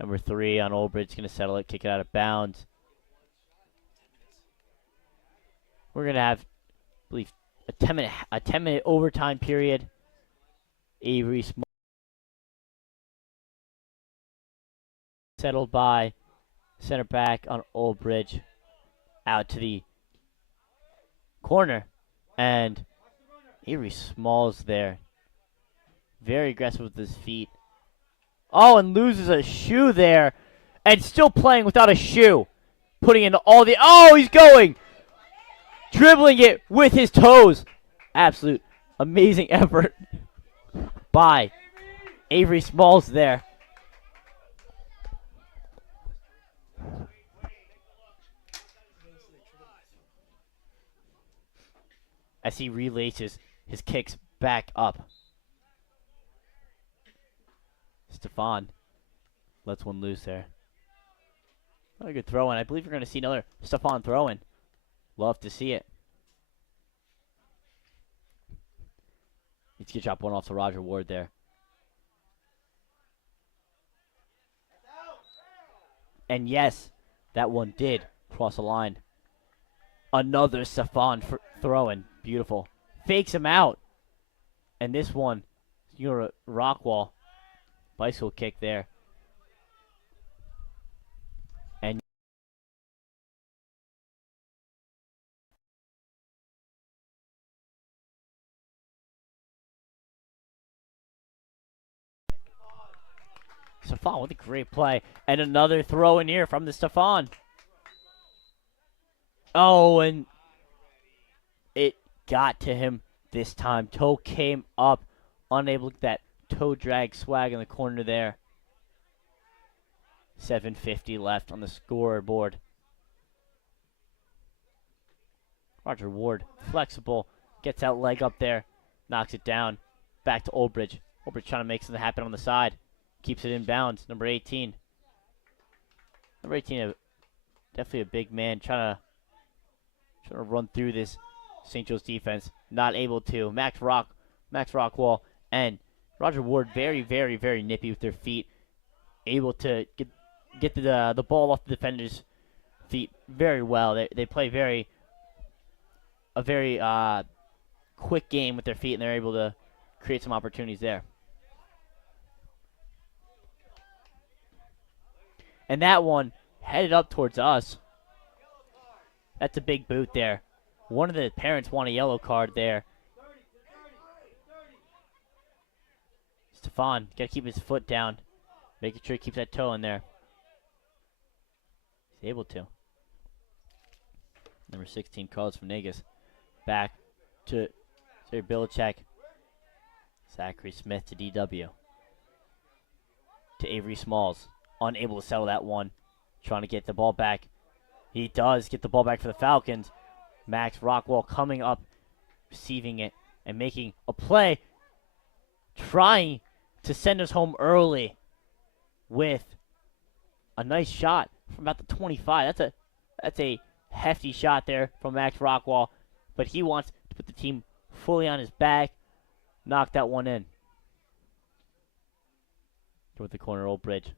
Number 3 on Olbridge, going to settle it, kick it out of bounds. We're going to have, I believe, a 10-minute overtime period. Avery Small settled by center back on Olbridge, out to the corner, and Avery Smalls there, very aggressive with his feet. Oh, and loses a shoe there, and still playing without a shoe, putting in all the, oh, he's going, dribbling it with his toes. Absolute amazing effort by Avery Smalls there. As he relaces his kicks back up. Stefan lets one loose there. Not a good throw in. I believe we're going to see another Stefan throw in. Love to see it. Needs to drop one off to Roger Ward there. And yes, that one did cross the line. Another Stefan throw in. Beautiful. Fakes him out. And this one, you're a rock wall. Bicycle kick there. And Stefan with a great play. And another throw in here from the Stefan. Oh, and it got to him this time. Toe came up, unable to get that toe drag swag in the corner there. 7:50 left on the scoreboard. Roger Ward, flexible, gets that leg up there, knocks it down. Back to Olbridge. Olbridge trying to make something happen on the side. Keeps it in bounds. Number 18. Number 18, definitely a big man, trying to run through this St. Joe's defense. Not able to. Max Rockwall, and Roger Ward very, very, very nippy with their feet. Able to get the ball off the defender's feet very well. They play a very quick game with their feet, and they're able to create some opportunities there. And that one headed up towards us. That's a big boot there. One of the parents want a yellow card there. Stefan, got to keep his foot down. Making sure he keeps that toe in there. He's able to. Number 16, Carlos Venegas. Back to Bilchek. Zachary Smith to DW. To Avery Smalls. Unable to settle that one. Trying to get the ball back. He does get the ball back for the Falcons. Max Rockwall coming up, receiving it, and making a play. Trying to send us home early with a nice shot from about the 25. That's a hefty shot there from Max Rockwall. But he wants to put the team fully on his back. Knock that one in. Toward the corner, Olbridge.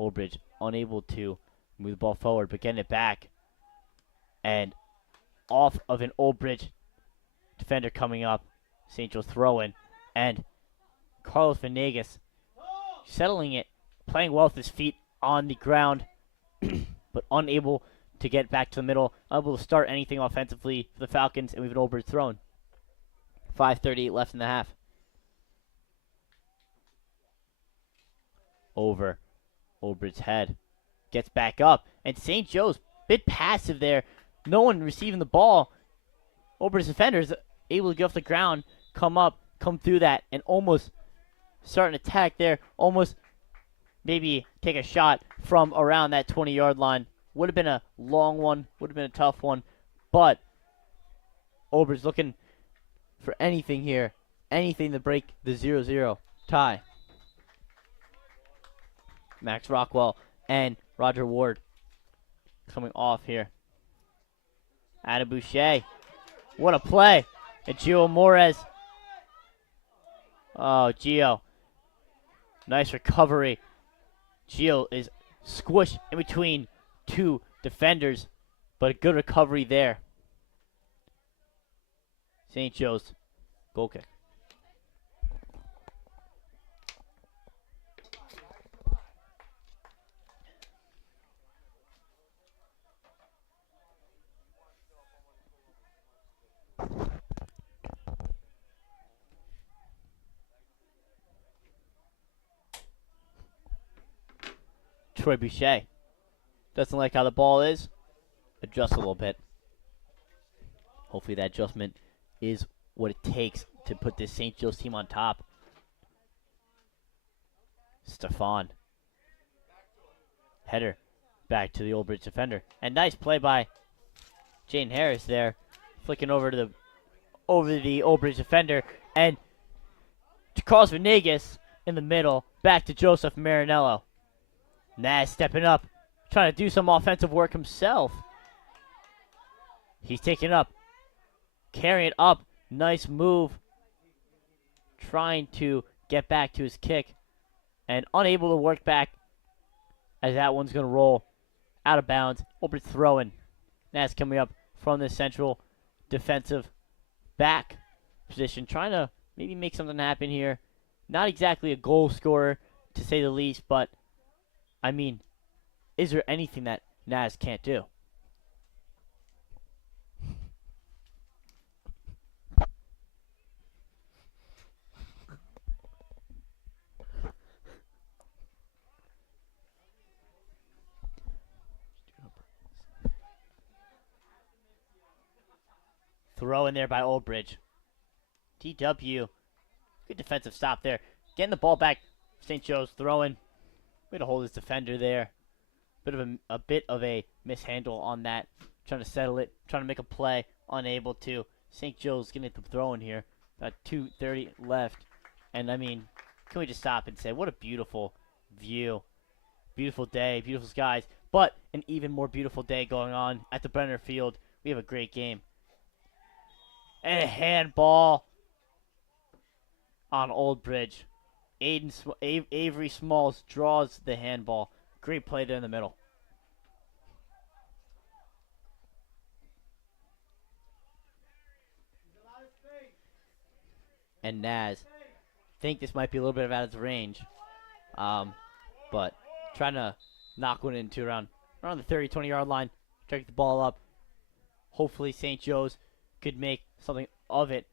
Olbridge unable to move the ball forward, but getting it back. And off of an Olbridge defender coming up. St. Joe's throwing. And Carlos Venegas settling it, playing well with his feet on the ground, but unable to get back to the middle, unable to start anything offensively for the Falcons, and we have an Olbridge thrown. 5:38 left in the half. Over Olbridge's head. Gets back up. And St. Joe's bit passive there. No one receiving the ball. Olbridge's defenders able to get off the ground, come up, come through that, and almost start an attack there. Almost maybe take a shot from around that 20-yard line. Would have been a long one. Would have been a tough one. But Olbridge looking for anything here. Anything to break the 0-0 tie. Max Rockwall and Roger Ward coming off here. Adam Boucher. What a play. And Gio Morez. Oh, Gio. Nice recovery. Gio is squished in between two defenders, but a good recovery there. St. Joe's goal kick. Troy Boucher doesn't like how the ball is. Adjust a little bit. Hopefully that adjustment is what it takes to put this St. Joe's team on top. Stefan. Header back to the Old Bridge defender. And nice play by Jane Harris there. Flicking over to the Old Bridge defender. And to Carlos Venegas in the middle. Back to Joseph Marinello. Naz stepping up. Trying to do some offensive work himself. He's taking up. Carrying it up. Nice move. Trying to get back to his kick. And unable to work back. As that one's going to roll out of bounds. Open throwing. Naz coming up from the central defensive back position. Trying to maybe make something happen here. Not exactly a goal scorer, to say the least. But, I mean, is there anything that Naz can't do? Throw in there by Old Bridge. TW. Good defensive stop there. Getting the ball back. St. Joe's throwing. Way to hold his defender there. A bit of a mishandle on that. Trying to settle it. Trying to make a play. Unable to. St. Joe's getting the throw in here. About 2:30 left. And I mean, can we just stop and say, what a beautiful view. Beautiful day. Beautiful skies. But an even more beautiful day going on at the Brenner Field. We have a great game. And a handball on Old Bridge. Avery Smalls draws the handball. Great play there in the middle. And Naz. Think this might be a little bit out of his range. But trying to knock one into around the 30, 20-yard line. Try to get the ball up. Hopefully St. Joe's could make something of it.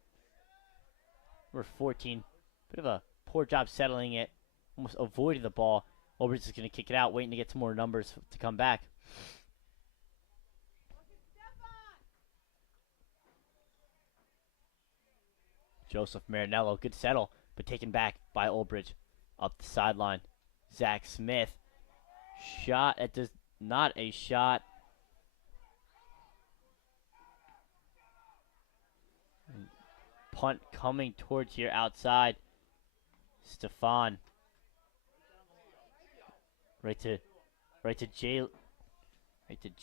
Number 14. Bit of a poor job settling it. Almost avoided the ball. Old Bridge is going to kick it out, waiting to get some more numbers to come back. Joseph Marinello, good settle, but taken back by Old Bridge. Up the sideline. Zach Smith. Shot at this, not a shot. Punt coming towards here outside. Stefan. Right to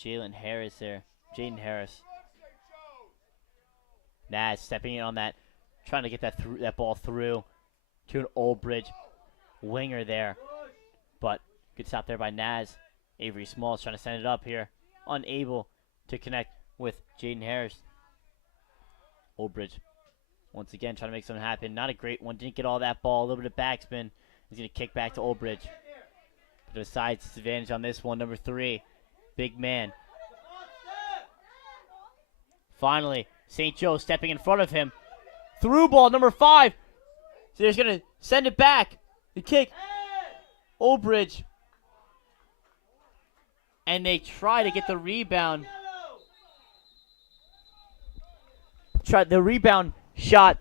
Jalen Harris there. Jaden Harris. Naz stepping in on that, trying to get that ball through to an Old Bridge winger there. But good stop there by Naz. Avery Smalls trying to send it up here. Unable to connect with Jaden Harris. Old Bridge once again trying to make something happen. Not a great one. Didn't get all that ball. A little bit of backspin. He's going to kick back to Old Bridge. But a side disadvantage on this one. Number 3. Big man. Finally, St. Joe stepping in front of him. Through ball, number 5. So he's going to send it back. The kick. Old Bridge. And they try to get the rebound. The rebound shot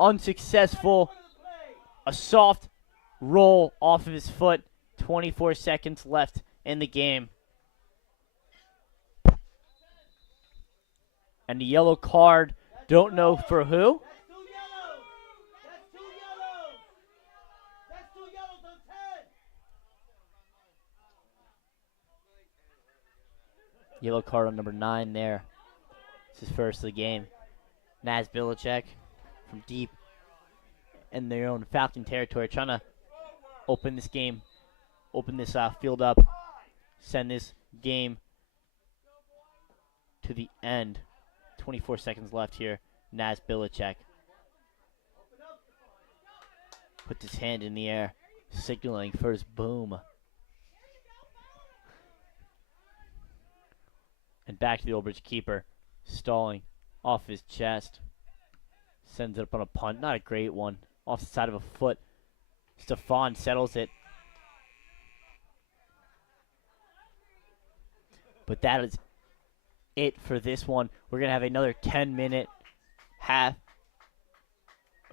unsuccessful. A soft roll off of his foot. 24 seconds left in the game. And the yellow card, don't know for who. Yellow card on number 9 there. It's his first of the game. Naz Billicek from deep in their own Falcon territory, trying to open this game, open this field up, send this game to the end. 24 seconds left here. Naz Billicek puts his hand in the air, signaling for his boom. And back to the Old Bridge keeper, stalling off his chest. Sends it up on a punt. Not a great one. Off the side of a foot. Stefan settles it. But that is it for this one. We're going to have another 10-minute half.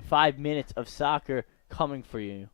5 minutes of soccer coming for you.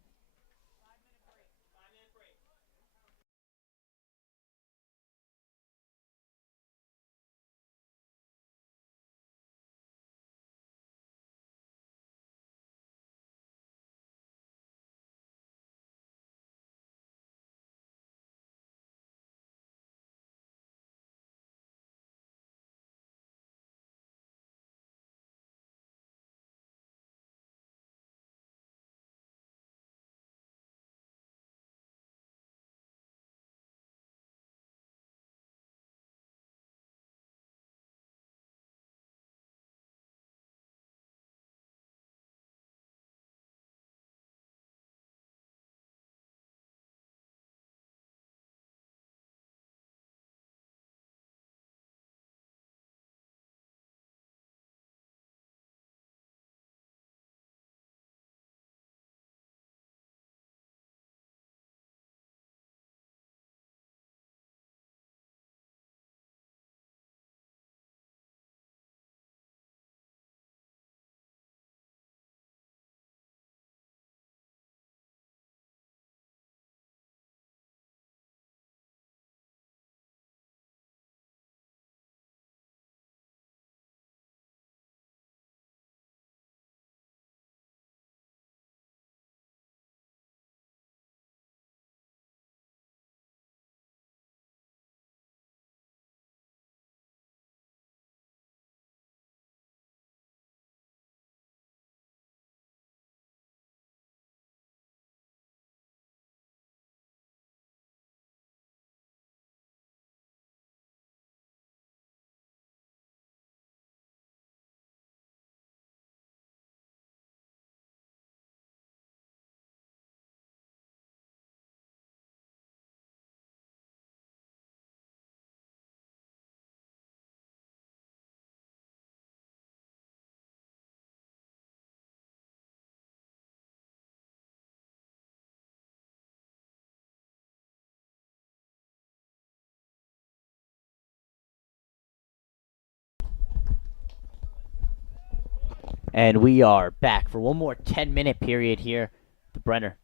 And we are back for one more 10-minute period here. The Brenner.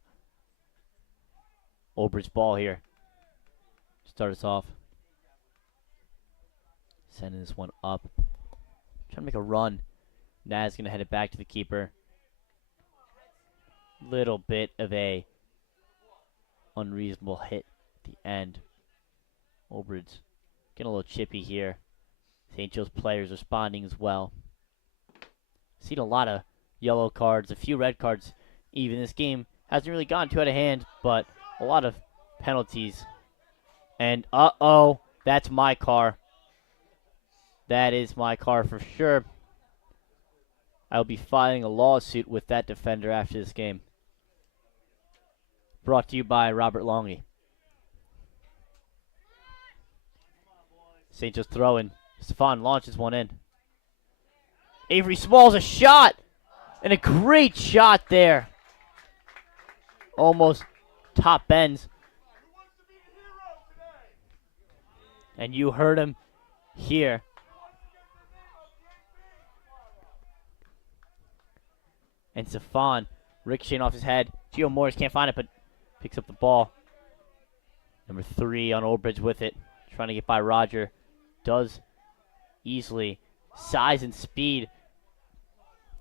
Old Bridge ball here. Start us off. Sending this one up. Trying to make a run. Naz going to head it back to the keeper. Little bit of a unreasonable hit at the end. Old Bridge getting a little chippy here. St. Joe's players responding as well. Seen a lot of yellow cards, a few red cards. Even this game hasn't really gotten too out of hand, but a lot of penalties. And uh-oh, that's my car. That is my car for sure. I'll be filing a lawsuit with that defender after this game. Brought to you by Robert Longy. St. Joe's throwing. Stefan launches one in. Avery Smalls a shot! And a great shot there. Almost top ends. And you heard him here. And Stefan ricocheting off his head. Gio Morris can't find it, but picks up the ball. Number 3 on Old Bridge with it. Trying to get by Roger. Does easily. Size and speed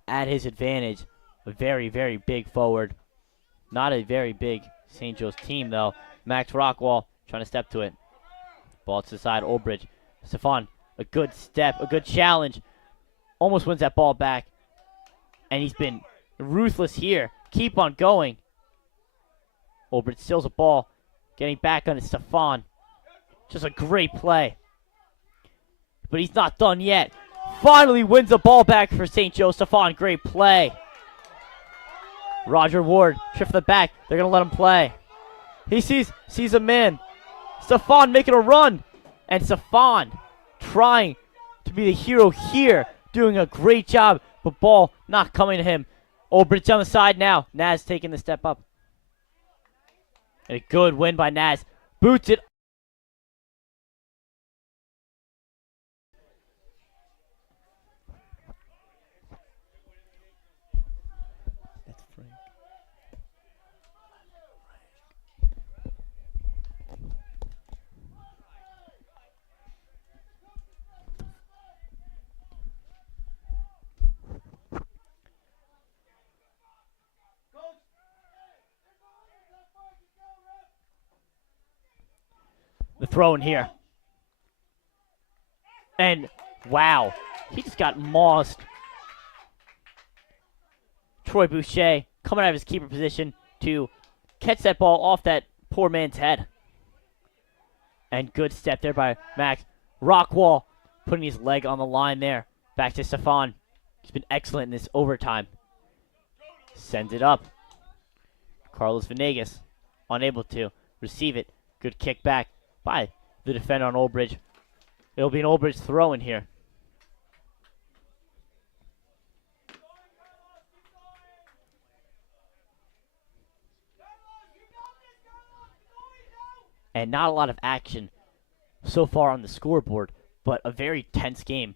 at his advantage. A very, very big forward. Not a very big St. Joe's team, though. Max Rockwall trying to step to it. Ball to the side, Old Bridge. Stefan A good step, a good challenge. Almost wins that ball back. And he's been ruthless here. Keep on going. Olbridge steals a ball. Getting back on Stefan. Just a great play. But he's not done yet. Finally wins the ball back for St. Joe. Stefan, great play. Roger Ward, trip from the back. They're going to let him play. He sees a man. Stefan making a run. And Stefan trying to be the hero here. Doing a great job. But ball not coming to him. Olbridge on the side now. Naz taking the step up. And a good win by Naz. Boots it. That's Frank. The throw in here. And wow, he just got mossed. Troy Boucher coming out of his keeper position to catch that ball off that poor man's head. And good step there by Max. Rockwall putting his leg on the line there. Back to Stefan. He's been excellent in this overtime. Sends it up. Carlos Venegas unable to receive it. Good kick back by the defender on Olbridge. It'll be an Olbridge throw in here. And not a lot of action so far on the scoreboard, but a very tense game.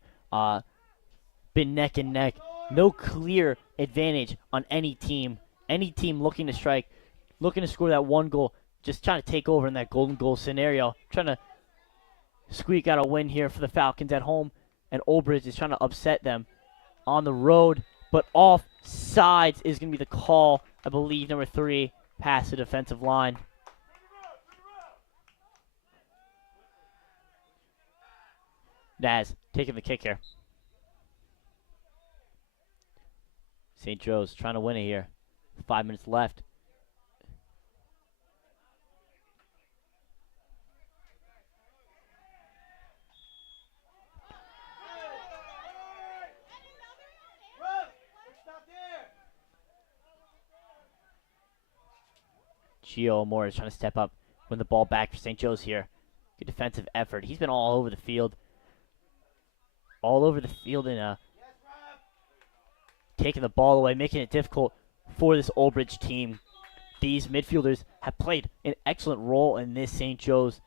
Been neck and neck. No clear advantage on any team. Any team looking to strike, looking to score that one goal, just trying to take over in that golden goal scenario. Trying to squeak out a win here for the Falcons at home. And Olbridge is trying to upset them on the road. But off sides is going to be the call, I believe, number 3, past the defensive line. Naz taking the kick here. St. Joe's trying to win it here. 5 minutes left. Gio Moore is trying to step up, win the ball back for St. Joe's here. Good defensive effort. He's been all over the field. All over the field and taking the ball away, making it difficult for this Olbridge team. These midfielders have played an excellent role in this St. Joe's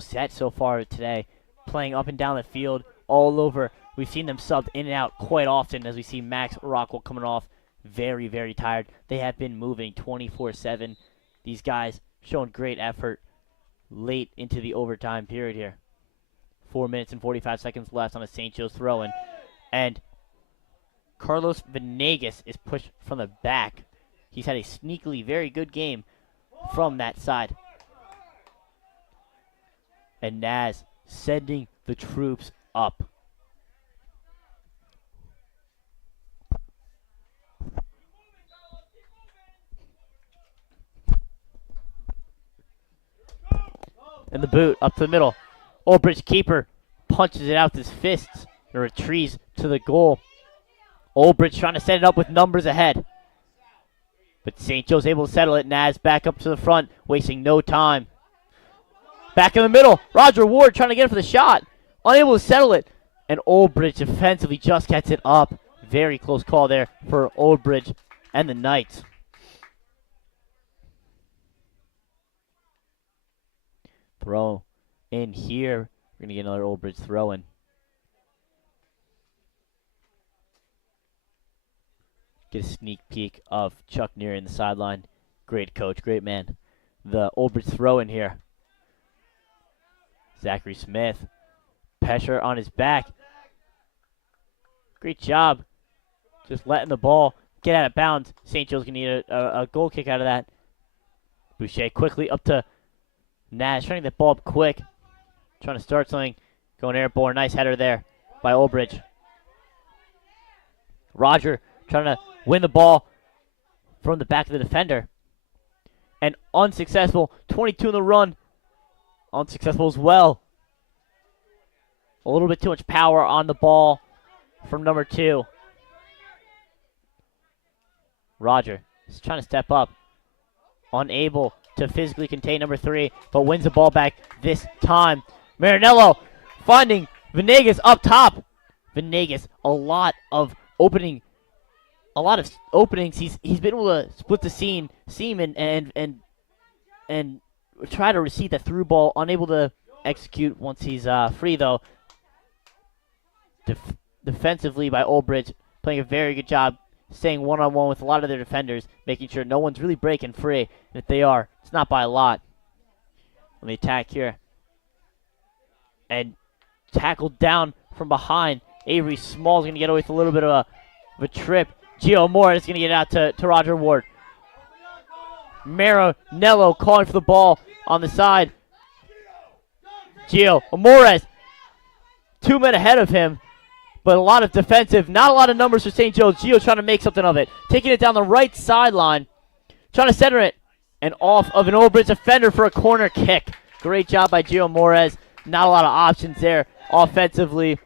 set so far today, playing up and down the field, all over. We've seen them subbed in and out quite often, as we see Max Rockwell coming off very, very tired. They have been moving 24/7. These guys showing great effort late into the overtime period here. 4 minutes and 45 seconds left on a St. Joe's throw-in. And Carlos Venegas is pushed from the back. He's had a sneakily very good game from that side. And Naz sending the troops up. And the boot up to the middle. Olbridge keeper punches it out with his fists and retrieves to the goal. Olbridge trying to set it up with numbers ahead. But St. Joe's able to settle it. Naz back up to the front, wasting no time. Back in the middle. Roger Ward trying to get it for the shot. Unable to settle it. And Olbridge defensively just gets it up. Very close call there for Olbridge and the Knights. Throw in here. We're going to get another Olbridge throw in. Get a sneak peek of Chuck Neary in the sideline. Great coach, great man. The Olbridge throw in here. Zachary Smith. Pesher on his back. Great job. Just letting the ball get out of bounds. St. Joe's going to need a goal kick out of that. Boucher quickly up to Naz. Trying to get that ball up quick. Trying to start something. Going airborne. Nice header there by Olbridge. Roger trying to win the ball from the back of the defender. And unsuccessful. 22 in the run. Unsuccessful as well. A little bit too much power on the ball from number 2. Roger is trying to step up. Unable to physically contain number 3, but wins the ball back this time. Marinello finding Venegas up top. Venegas, a lot of openings. He's been able to split the seam and try to receive the through ball. Unable to execute once he's free though. Defensively by Olbridge, playing a very good job, staying one-on-one with a lot of their defenders, making sure no one's really breaking free. And if they are, it's not by a lot. Let me attack here. And tackled down from behind. Avery Small's going to get away with a little bit of a trip. Gio Moore is going to get out to Roger Ward. Marinello calling for the ball on the side. Gio Amores, 2 men ahead of him, but a lot of defensive, not a lot of numbers for St. Joe's. Gio trying to make something of it. Taking it down the right sideline, trying to center it, and off of an Olbridge defender for a corner kick. Great job by Gio Amores. Not a lot of options there offensively.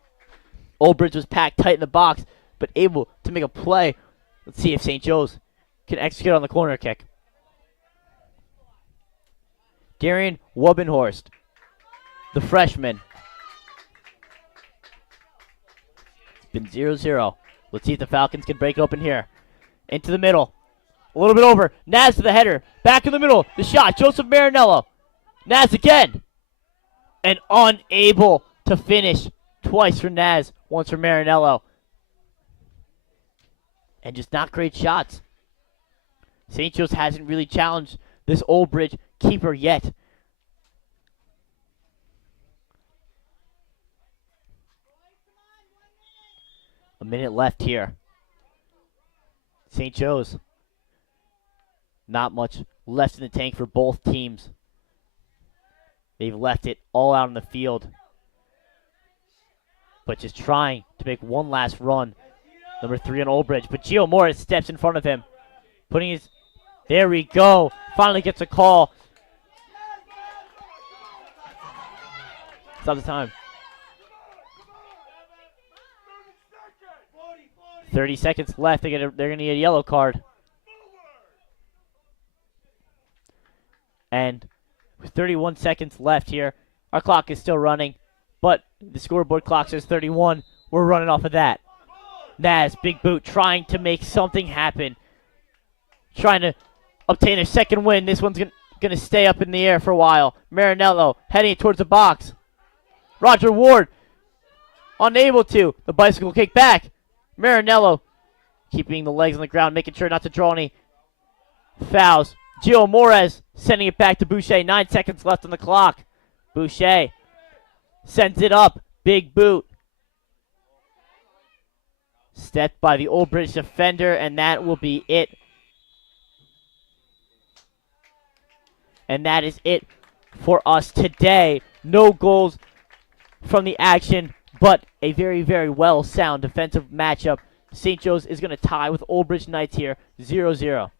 Olbridge was packed tight in the box, but able to make a play. Let's see if St. Joe's can execute on the corner kick. Darian Wubbenhorst, the freshman. It's been 0-0. Let's see if the Falcons can break it open here. Into the middle. A little bit over. Naz to the header. Back in the middle. The shot. Joseph Marinello. Naz again. And unable to finish. Twice for Naz. Once for Marinello. And just not great shots. St. Joe's hasn't really challenged this Olbridge keeper yet. A minute left here. St. Joe's. Not much left in the tank for both teams. They've left it all out on the field. But just trying to make one last run. Number 3 on Olbridge. But Gio Morris steps in front of him. Putting his... There we go. Finally gets a call. Stop the time. 30 seconds left. They're going to need a yellow card. And with 31 seconds left here, our clock is still running, but the scoreboard clock says 31. We're running off of that. Naz, big boot, trying to make something happen. Trying to obtain a second win. This one's going to stay up in the air for a while. Marinello heading towards the box. Roger Ward, unable to. The bicycle kick back. Marinello keeping the legs on the ground, making sure not to draw any fouls. Gio Morez sending it back to Boucher. 9 seconds left on the clock. Boucher sends it up. Big boot. Stepped by the Olbridge defender, and that will be it. And that is it for us today. No goals from the action, but a very, very well-sound defensive matchup. St. Joe's is going to tie with Olbridge Knights here, 0-0.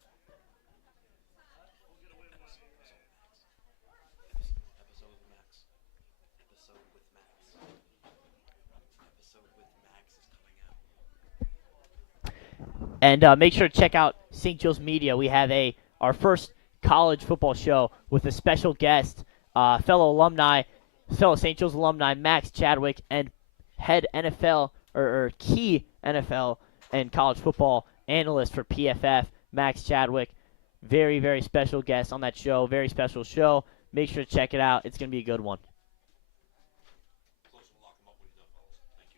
And make sure to check out St. Joe's Media. We have our first college football show with a special guest, fellow St. Joe's alumni, Max Chadwick, and head NFL or key NFL and college football analyst for PFF, Max Chadwick. Very, very special guest on that show. Very special show. Make sure to check it out. It's going to be a good one.